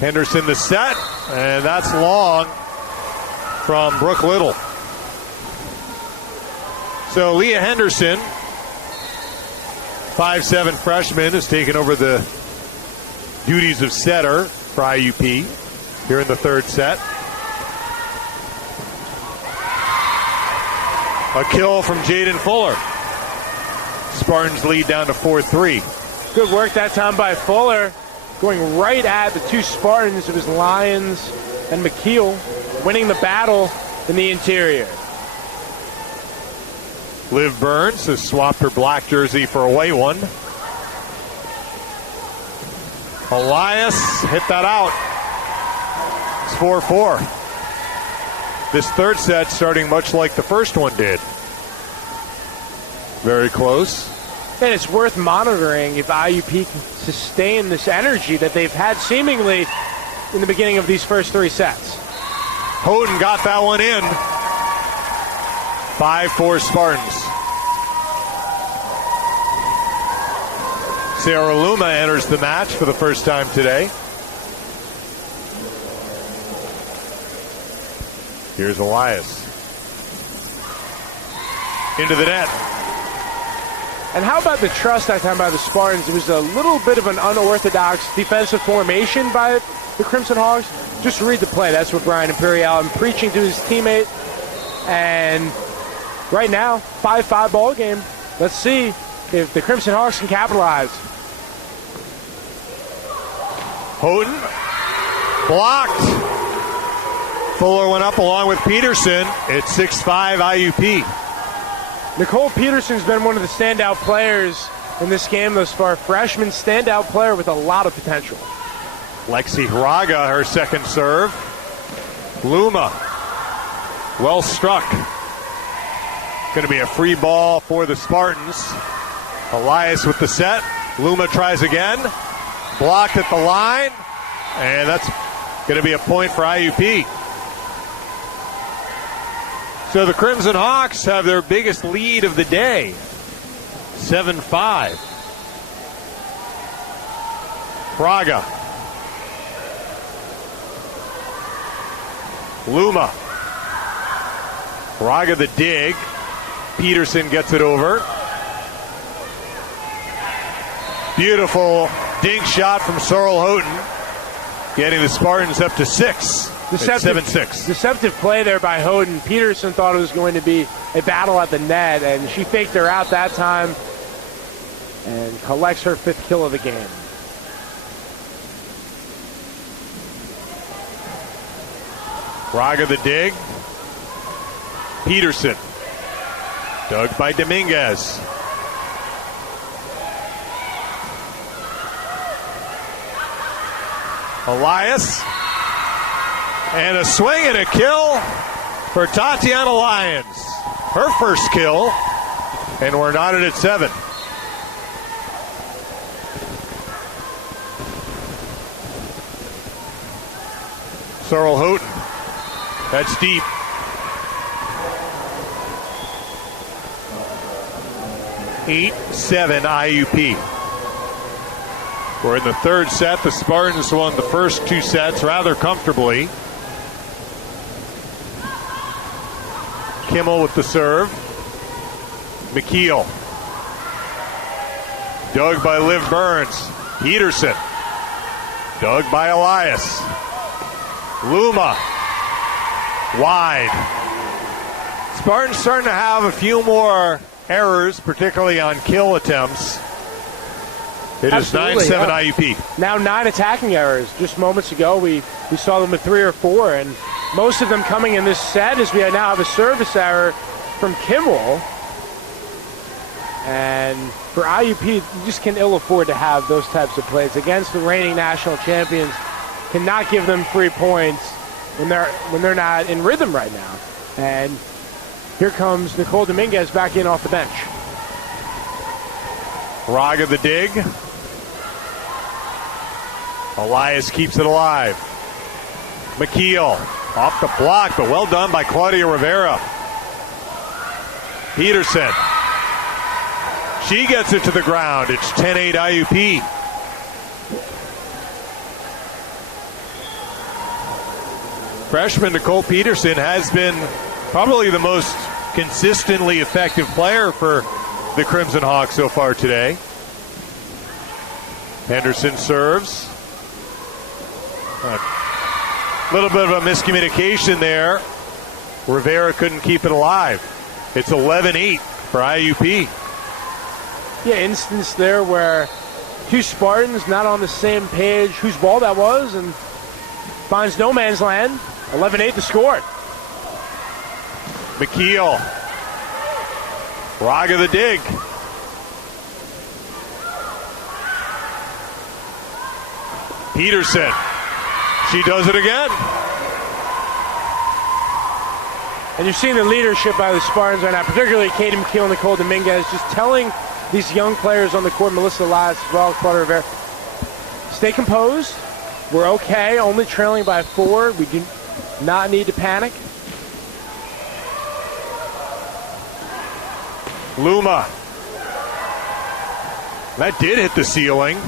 Henderson the set, and that's long from Brooke Little. So Leah Henderson, 5'7" freshman, has taken over the duties of setter for IUP here in the third set. A kill from Jaden Fuller. Spartans lead down to 4-3. Good work that time by Fuller, going right at the 2 Spartans. It was Lyons and McKeel winning the battle in the interior. Liv Burns has swapped her black jersey for a white one. Elias hit that out. It's 4-4. This third set starting much like the first one did. Very close. And it's worth monitoring if IUP can sustain this energy that they've had seemingly in the beginning of these first 3 sets. Houghton got that one in. 5-4 Spartans. Sarah Luma enters the match for the first time today. Here's Elias. Into the net. And how about the trust that time by the Spartans? It was a little bit of an unorthodox defensive formation by the Crimson Hawks. Just read the play. That's what Brian Imperial is preaching to his teammate. And right now, 5-5 ball game. Let's see if the Crimson Hawks can capitalize. Houghton blocked. Fuller went up along with Peterson. It's 6-5 IUP. Nicole Peterson's been one of the standout players in this game thus far. Freshman standout player with a lot of potential. Lexi Haraga, her second serve. Luma, well struck. Going to be a free ball for the Spartans. Elias with the set. Luma tries again. Blocked at the line. And that's going to be a point for IUP. So the Crimson Hawks have their biggest lead of the day, 7-5. Braga. Luma. Braga the dig. Peterson gets it over. Beautiful dink shot from Sorrel Houghton, getting the Spartans up to 6. 7-6. Deceptive play there by Houghton. Peterson thought it was going to be a battle at the net, and she faked her out that time and collects her 5th kill of the game. Braga the dig. Peterson. Dug by Dominguez. Elias. And a swing and a kill for Tatiana Lyons. Her first kill. And we're knotted at 7. Sorrel Houghton. That's deep. Eight, 7 IUP. We're in the 3rd set. The Spartans won the first 2 sets rather comfortably. Kimmel with the serve. McKeel. Dug by Liv Burns. Peterson. Dug by Elias. Luma. Wide. Spartans starting to have a few more errors, particularly on kill attempts. It is 9-7 IUP. Now 9 attacking errors. Just moments ago, we saw them with 3 or 4, and most of them coming in this set as we now have a service error from Kimmel. And for IUP, you just can ill afford to have those types of plays against the reigning national champions. Cannot give them free points when they're not in rhythm right now. And here comes Nicole Dominguez back in off the bench. Braga the dig. Elias keeps it alive. McKeel off the block, but well done by Claudia Rivera. Peterson. She gets it to the ground. It's 10-8 IUP. Freshman Nicole Peterson has been probably the most consistently effective player for the Crimson Hawks so far today. Henderson serves. A little bit of a miscommunication there. Rivera couldn't keep it alive. It's 11-8 for IUP. Yeah, instance there where 2 Spartans not on the same page whose ball that was, and finds no man's land. 11-8 the score. McKeel. Braga the dig. Peterson. She does it again. And you're seeing the leadership by the Spartans right now, particularly Katie McKeel and Nicole Dominguez, just telling these young players on the court, Melissa Elias as well, Claudia Rivera, stay composed. We're okay, only trailing by 4. We do not need to panic. Luma. That did hit the ceiling.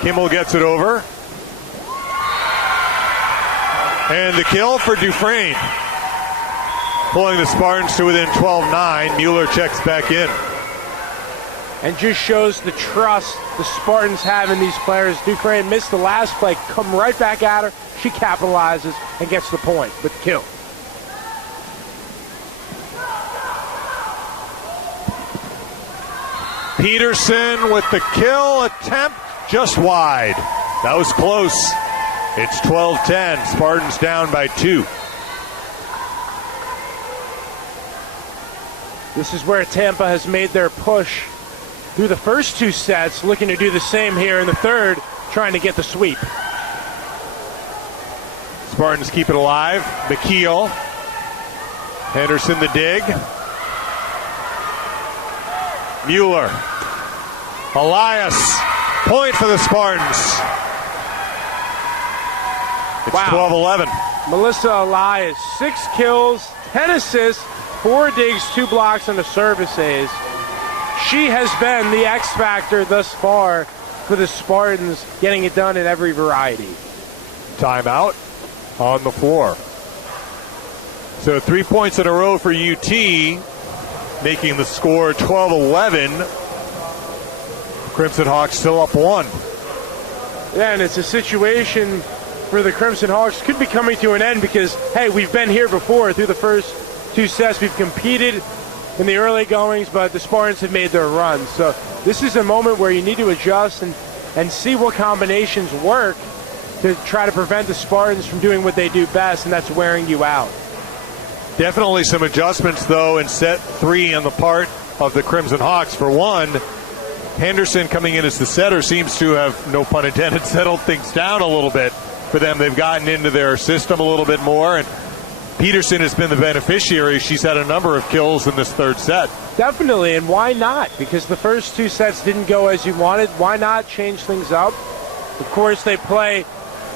Kimmel gets it over. And the kill for Dufresne. Pulling the Spartans to within 12-9. Mueller checks back in. And just shows the trust the Spartans have in these players. Dufresne missed the last play, come right back at her. She capitalizes and gets the point with the kill. Peterson with the kill attempt, just wide. That was close. It's 12-10. Spartans down by 2. This is where Tampa has made their push through the first 2 sets, looking to do the same here in the 3rd, trying to get the sweep. Spartans keep it alive. McKeel. Henderson the dig. Mueller. Elias. Point for the Spartans. It's Wow. 12-11. Melissa Elias, 6 kills, 10 assists, 4 digs, 2 blocks, and a service ace. She has been the X factor thus far for the Spartans, getting it done in every variety. Timeout on the floor. So 3 points in a row for UT, making the score 12-11. Crimson Hawks still up 1. Yeah, and it's a situation for the Crimson Hawks could be coming to an end because, hey, we've been here before through the first 2 sets. We've competed in the early goings, but the Spartans have made their run. So this is a moment where you need to adjust and see what combinations work to try to prevent the Spartans from doing what they do best, and that's wearing you out. Definitely some adjustments, though, in set 3 on the part of the Crimson Hawks. For one, Henderson coming in as the setter seems to have, no pun intended, settled things down a little bit for them. They've gotten into their system a little bit more, and Peterson has been the beneficiary. She's had a number of kills in this 3rd set. Definitely, and why not? Because the first 2 sets didn't go as you wanted. Why not change things up? Of course, they play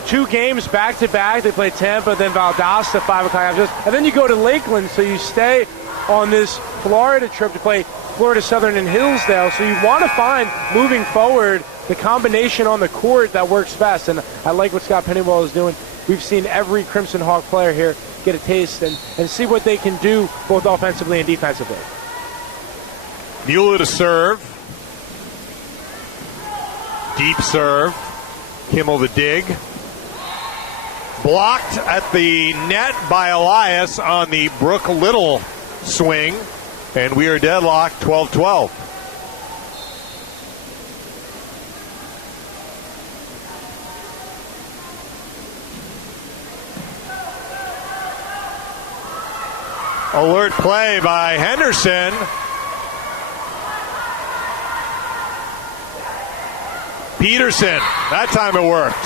2 games back-to-back. They play Tampa, then Valdosta, 5 o'clock after this. And then you go to Lakeland, so you stay on this Florida trip to play Florida Southern and Hillsdale. So you want to find, moving forward, the combination on the court that works best. And I like what Scott Pennywell is doing. We've seen every Crimson Hawk player here get a taste and see what they can do both offensively and defensively. Mueller to serve. Deep serve. Kimmel the dig. Blocked at the net by Elias on the Brooke Little swing. And we are deadlocked 12-12. Alert play by Henderson. Peterson. That time it worked.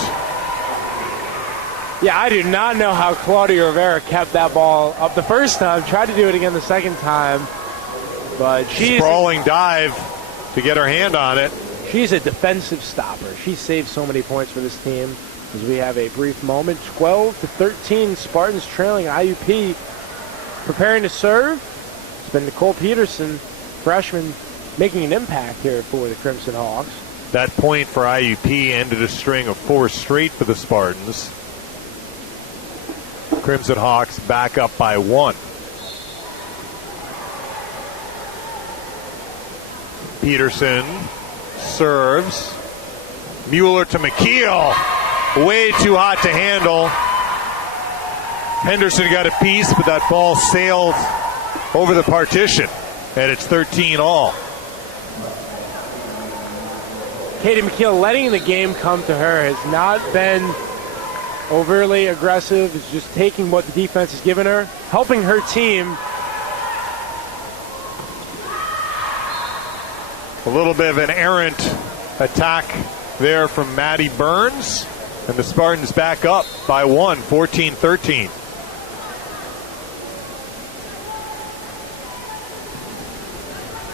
Yeah, I do not know how Claudia Rivera kept that ball up the first time. Tried to do it again the second time. But she's sprawling dive to get her hand on it. She's a defensive stopper. She saved so many points for this team. As we have a brief moment, 12-13, Spartans trailing IUP. Preparing to serve. It's been Nicole Peterson, freshman, making an impact here for the Crimson Hawks. That point for IUP ended a string of 4 straight for the Spartans. Crimson Hawks back up by 1. Peterson serves. Mueller to McKeel. Way too hot to handle. Henderson got a piece, but that ball sailed over the partition. And it's 13-all. Katie McKeel letting the game come to her has not been overly aggressive. It's just taking what the defense has given her, helping her team. A little bit of an errant attack there from Maddie Burns. And the Spartans back up by 1, 14-13.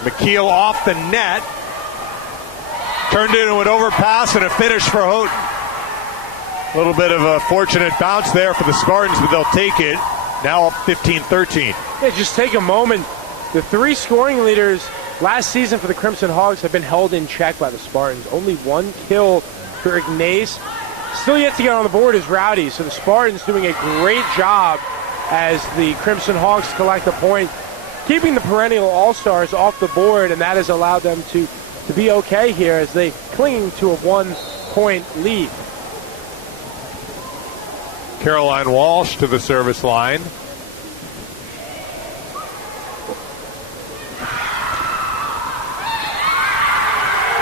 McKeel off the net. Turned into an overpass and a finish for Houghton. A little bit of a fortunate bounce there for the Spartans, but they'll take it. Now up 15-13. Yeah, just take a moment. The 3 scoring leaders last season for the Crimson Hawks have been held in check by the Spartans. Only 1 kill for Ignace. Still yet to get on the board is Rowdy. So the Spartans doing a great job as the Crimson Hawks collect a point, keeping the perennial all-stars off the board, and that has allowed them to be okay here as they cling to a 1-point lead. Caroline Walsh to the service line.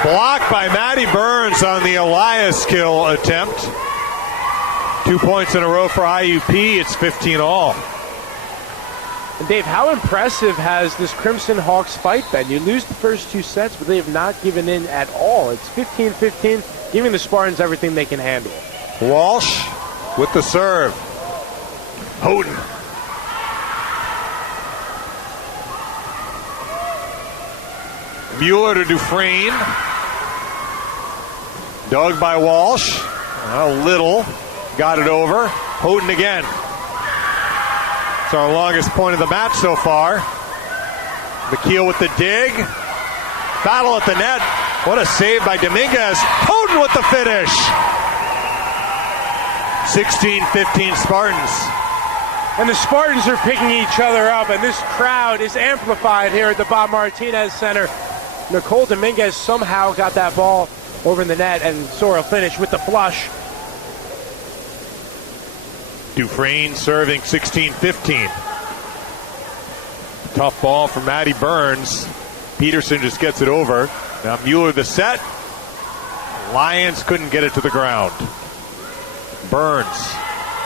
Blocked by Maddie Burns on the Elias kill attempt. 2 points in a row for IUP. It's 15-all. And Dave, how impressive has this Crimson Hawks fight been? You lose the first 2 sets, but they have not given in at all. It's 15-15, giving the Spartans everything they can handle. Walsh with the serve. Houghton. Mueller to Dufresne. Dug by Walsh. Little. got it over. Houghton again. It's our longest point of the match so far. McKeel with the dig. Battle at the net. What a save by Dominguez. Houghton with the finish. 16-15 Spartans. And the Spartans are picking each other up, and this crowd is amplified here at the Bob Martinez Center. Nicole Dominguez somehow got that ball over in the net, and Sorrell finished with the flush. Dufresne serving 16-15. Tough ball from Maddie Burns. Peterson just gets it over. Now Mueller the set. Lions couldn't get it to the ground. Burns,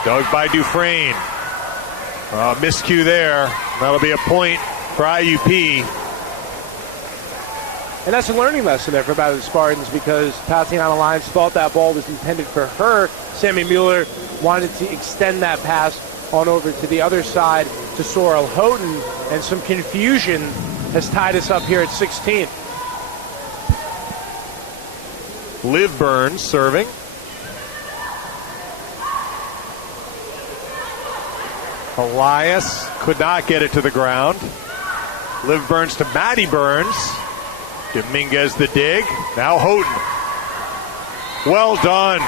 dug by Dufresne. Miscue there. That'll be a point for IUP. And that's a learning lesson there for about the Spartans, because Tatiana Lyons thought that ball was intended for her. Sammy Mueller wanted to extend that pass on over to the other side to Sorrell Houghton, and some confusion has tied us up here at 16. Liv Burns serving. Elias could not get it to the ground. Liv Burns to Maddie Burns. Dominguez the dig. Now Houghton. Well done.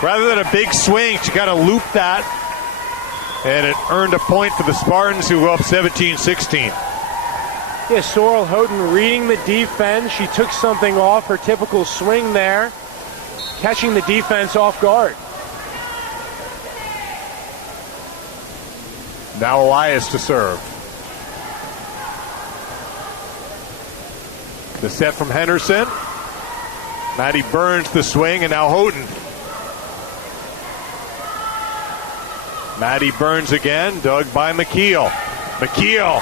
Rather than a big swing, she got to loop that. And it earned a point for the Spartans, who go up 17-16. Yeah, Sorrell Houghton reading the defense. She took something off her typical swing there, catching the defense off guard. Now Elias to serve. The set from Henderson. Maddie Burns the swing, and now Houghton. Maddie Burns again, dug by McKeel. McKeel,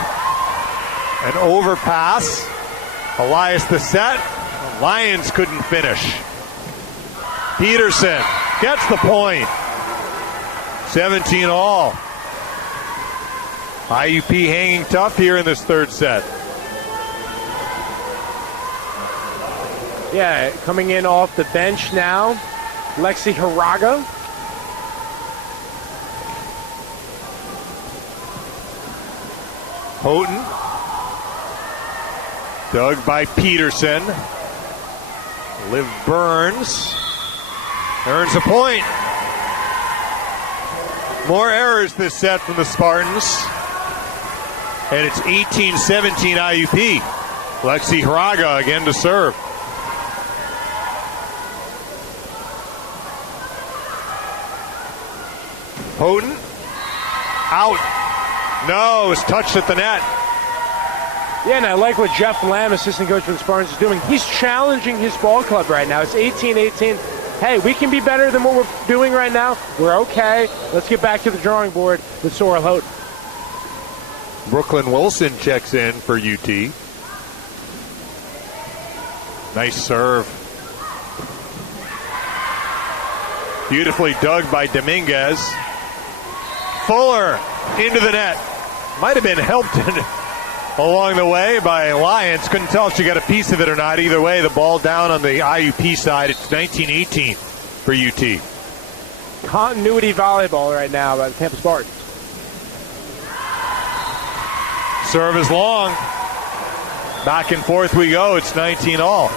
an overpass. Elias the set. Lions couldn't finish. Peterson gets the point. 17 all. IUP hanging tough here in this third set. Yeah, coming in off the bench now, Lexi Haraga. Houghton, dug by Peterson. Liv Burns earns a point. More errors this set from the Spartans. And it's 18-17 IUP. Lexi Haraga again to serve. Houghton, out. No, it's touched at the net. Yeah, and I like what Jeff Lamb, assistant coach for the Spartans, is doing. He's challenging his ball club right now. It's 18-18. Hey, we can be better than what we're doing right now. We're okay. Let's get back to the drawing board with Sorrell Houghton. Brooklyn Wilson checks in for UT. Nice serve. Beautifully dug by Dominguez. Fuller into the net. Might have been helped along the way by Lyons. Couldn't tell if she got a piece of it or not. Either way, the ball down on the IUP side. It's 19-18 for UT. Continuity volleyball right now by the Tampa Spartans. Serve is long. Back and forth we go. It's 19 all.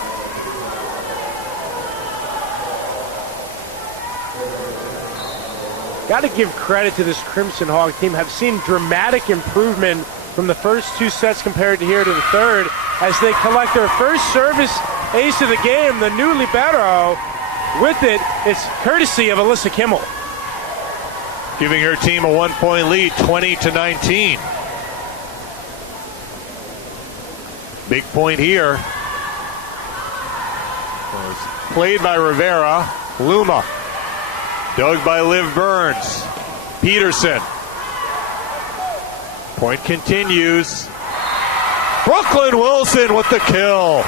Got to give credit to this Crimson Hawk team. Have seen dramatic improvement from the first two sets compared to here to the third, as they collect their first service ace of the game, the new libero. With it, it's courtesy of Alyssa Kimmel. Giving her team a 1-point lead, 20-19. Big point here. Played by Rivera. Luma. Dug by Liv Burns. Peterson. Point continues. Brooklyn Wilson with the kill.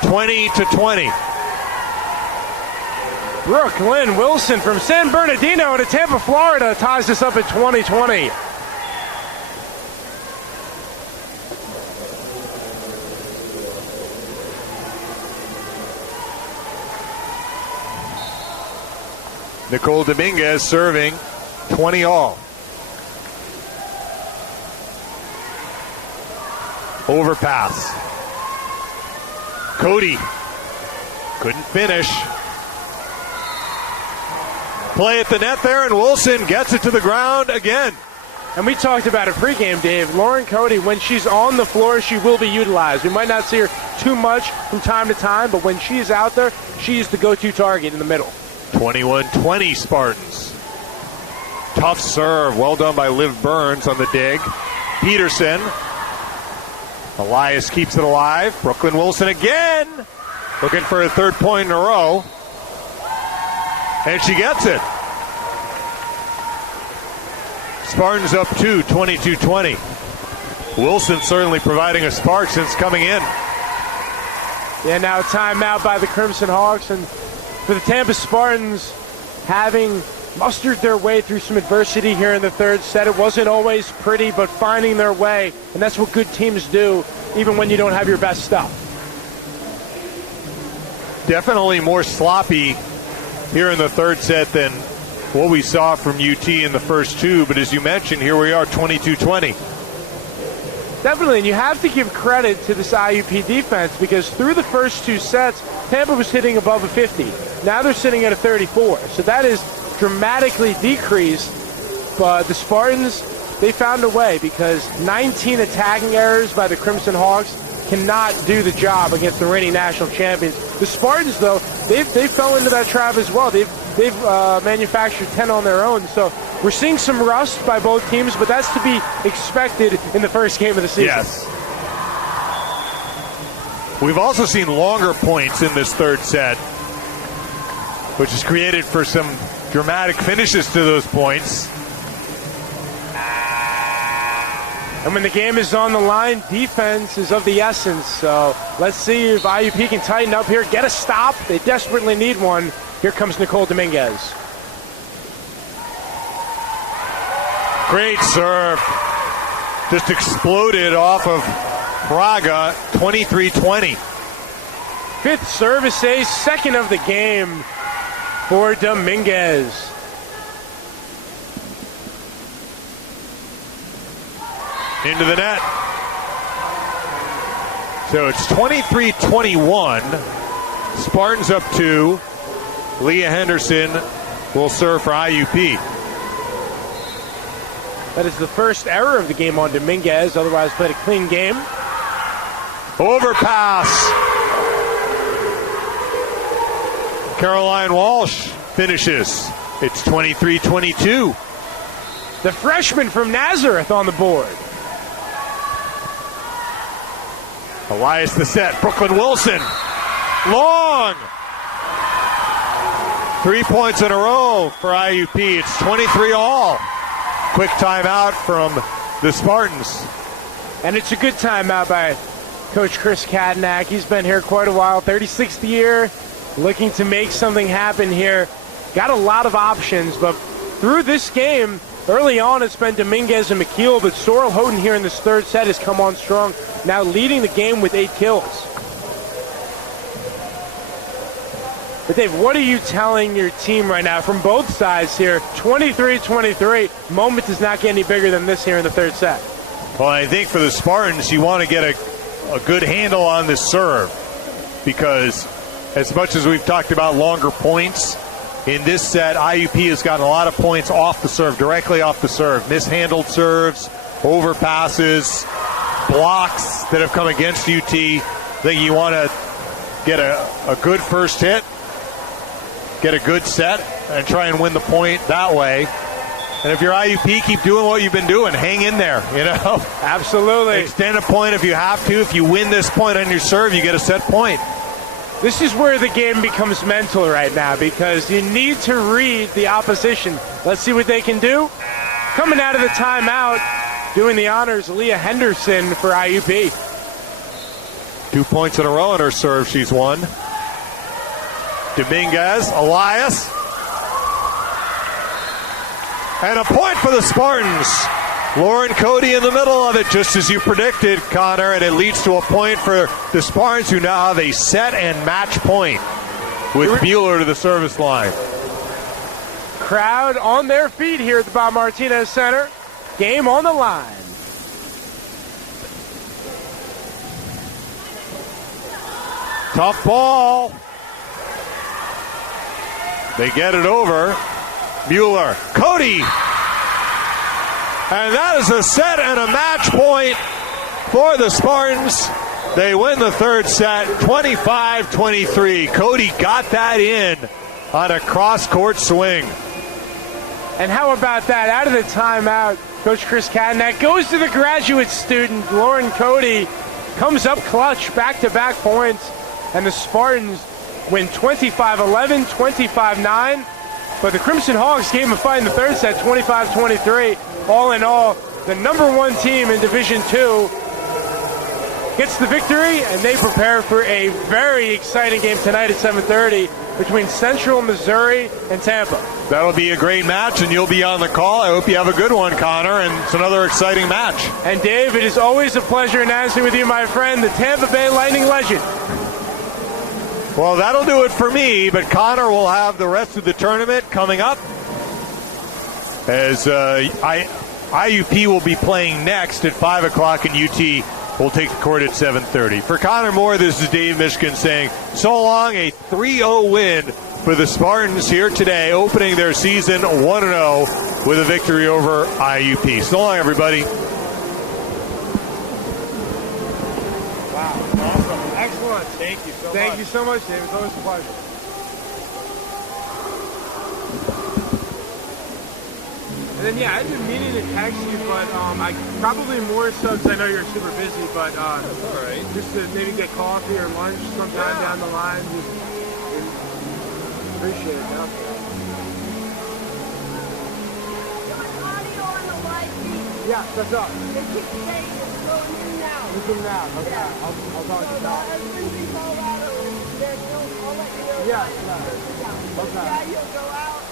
20-20. Brooklyn Wilson from San Bernardino to Tampa, Florida ties this up at 20-20. Nicole Dominguez serving 20 all. Overpass. Cody couldn't finish. Play at the net there, and Wilson gets it to the ground again. And we talked about it pregame, Dave. Lauren Cody, when she's on the floor, she will be utilized. We might not see her too much from time to time, but when she's out there, she's the go-to target in the middle. 21-20 Spartans. Tough serve. Well done by Liv Burns on the dig. Peterson. Elias keeps it alive. Brooklyn Wilson again. Looking for a third point in a row. And she gets it. Spartans up 2, 22-20. Wilson certainly providing a spark since coming in. Yeah, now timeout by the Crimson Hawks. And for the Tampa Spartans, having mustered their way through some adversity here in the third set, it wasn't always pretty, but finding their way. And that's what good teams do, even when you don't have your best stuff. Definitely more sloppy here in the third set than what we saw from UT in the first two, but as you mentioned, here we are, 22-20. Definitely, and you have to give credit to this IUP defense, because through the first two sets, Tampa was hitting above a 50. Now they're sitting at a 34, so that is dramatically decreased, but the Spartans, they found a way, because 19 attacking errors by the Crimson Hawks cannot do the job against the reigning national champions. The Spartans, though, they fell into that trap as well. They've manufactured 10 on their own. So we're seeing some rust by both teams, but that's to be expected in the first game of the season. Yes. We've also seen longer points in this third set, which has created for some dramatic finishes to those points. And when the game is on the line, defense is of the essence. So let's see if IUP can tighten up here, get a stop. They desperately need one. Here comes Nicole Dominguez. Great serve. Just exploded off of Braga, 23-20. Fifth service ace, second of the game for Dominguez. Into the net. So it's 23-21. Spartans up 2. Leah Henderson will serve for IUP. That is the first error of the game on Dominguez. Otherwise played a clean game. Overpass. Caroline Walsh finishes. It's 23-22. The freshman from Nazareth on the board. Elias the set. Brooklyn Wilson. Long. 3 points in a row for IUP. It's 23 all. Quick timeout from the Spartans. And it's a good timeout by Coach Chris Kadnack. He's been here quite a while, 36th year, looking to make something happen here. Got a lot of options, but through this game, early on it's been Dominguez and McKeel, but Sorrel Houghton here in this third set has come on strong, now leading the game with 8 kills. But Dave, what are you telling your team right now from both sides here? 23-23. Moment does not get any bigger than this here in the third set. Well, I think for the Spartans, you want to get a good handle on this serve, because as much as we've talked about longer points, in this set, IUP has gotten a lot of points off the serve, directly off the serve. Mishandled serves, overpasses, blocks that have come against UT. I think you want to get a good first hit, get a good set, and try and win the point that way. And if you're IUP, keep doing what you've been doing. Hang in there, you know. Absolutely. Extend a point if you have to. If you win this point on your serve, you get a set point. This is where the game becomes mental right now, because you need to read the opposition. Let's see what they can do. Coming out of the timeout, doing the honors, Leah Henderson for IUP. 2 points in a row on her serve she's won. Dominguez, Elias. And a point for the Spartans. Lauren Cody in the middle of it, just as you predicted, Connor, and it leads to a point for the Spartans, who now have a set and match point with Bueller to the service line. crowd on their feet here at the Bob Martinez Center. Game on the line. Tough ball. They get it over. Mueller. Cody. And that is a set and a match point for the Spartans. They win the third set, 25-23. Cody got that in on a cross-court swing. And how about that? Out of the timeout, Coach Chris Cadnack goes to the graduate student, Lauren Cody, comes up clutch, back-to-back points, and the Spartans win 25-11, 25-9. But the Crimson Hawks gave them a fight in the third set, 25-23. All in all, the number one team in Division II gets the victory, and they prepare for a very exciting game tonight at 7:30 between Central Missouri and Tampa. That'll be a great match, and you'll be on the call. I hope you have a good one, Connor, and it's another exciting match. And Dave, it is always a pleasure announcing with you, my friend, the Tampa Bay Lightning legend. Well, that'll do it for me, but Connor will have the rest of the tournament coming up as IUP will be playing next at 5 o'clock, and UT will take the court at 7:30. For Connor Moore, this is Dave Mishkin saying so long. A 3-0 win for the Spartans here today, opening their season 1-0 with a victory over IUP. So long, everybody. Wow. Awesome. Excellent. Thank you so much. Thank you so much, Dave. It's always a pleasure. And then, yeah, I've been meaning to text you, but I probably more so because I know you're super busy, but all right. Just to maybe get coffee or lunch sometime down the line. Just appreciate it. Yeah. Yeah, that's up. They keep saying it's going in now. It's in now. Okay. Yeah. I'll talk to you now. Husband's in Colorado and they're going, I'll let you know. Yeah, Okay. Okay. Yeah, you'll go out.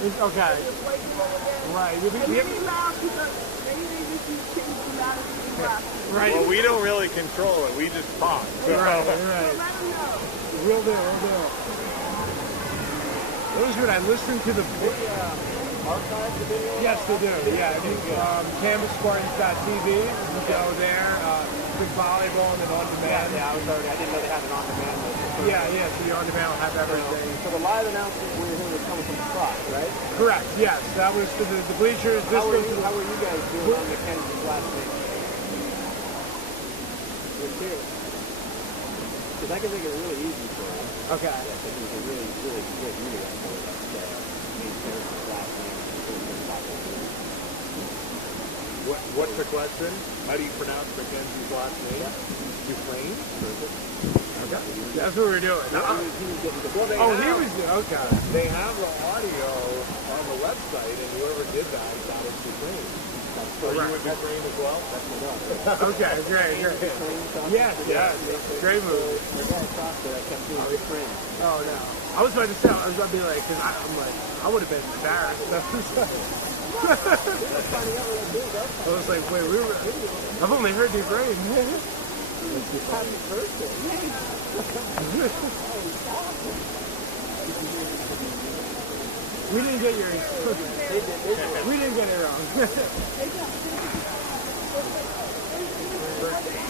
It's okay. Just wake them over there. Right. And maybe loud because maybe they just need to change the loud and be loud. Right. Well, we don't really control it. We just talk. So. Right. So let them know. Real deal. It was good. I listened to the Archive the video? Yes, they do. Yeah, TampaSpartans.tv. You go there. The volleyball and then on demand. Yeah, I didn't know they had an on-demand list. Yeah. So the on demand will have everything. So the live announcement we were hearing was coming from the spot, right? Correct. Yes, that was the bleachers. How were you guys doing on Mackenzie's last name? Good too. Because I can make it really easy for him. Okay. Yeah, because he's a really, really good unit. Main character's last name. What's the question? How do you pronounce Mackenzie's last name? Dufresne? Okay. That's what we're doing. He was getting the He was okay. They have the audio on the website, and whoever did that thought it was Dufresne. Are you with Dufresne as well? That's my dog. Okay, great. Yes. Great movie. My dad thought that I kept doing Dufresne. Oh no. I was about to say, I was about to be like, because I'm like, I would have been embarrassed. I was like, wait, I've only heard you great. Happy birthday. We didn't get yours. We didn't get it wrong.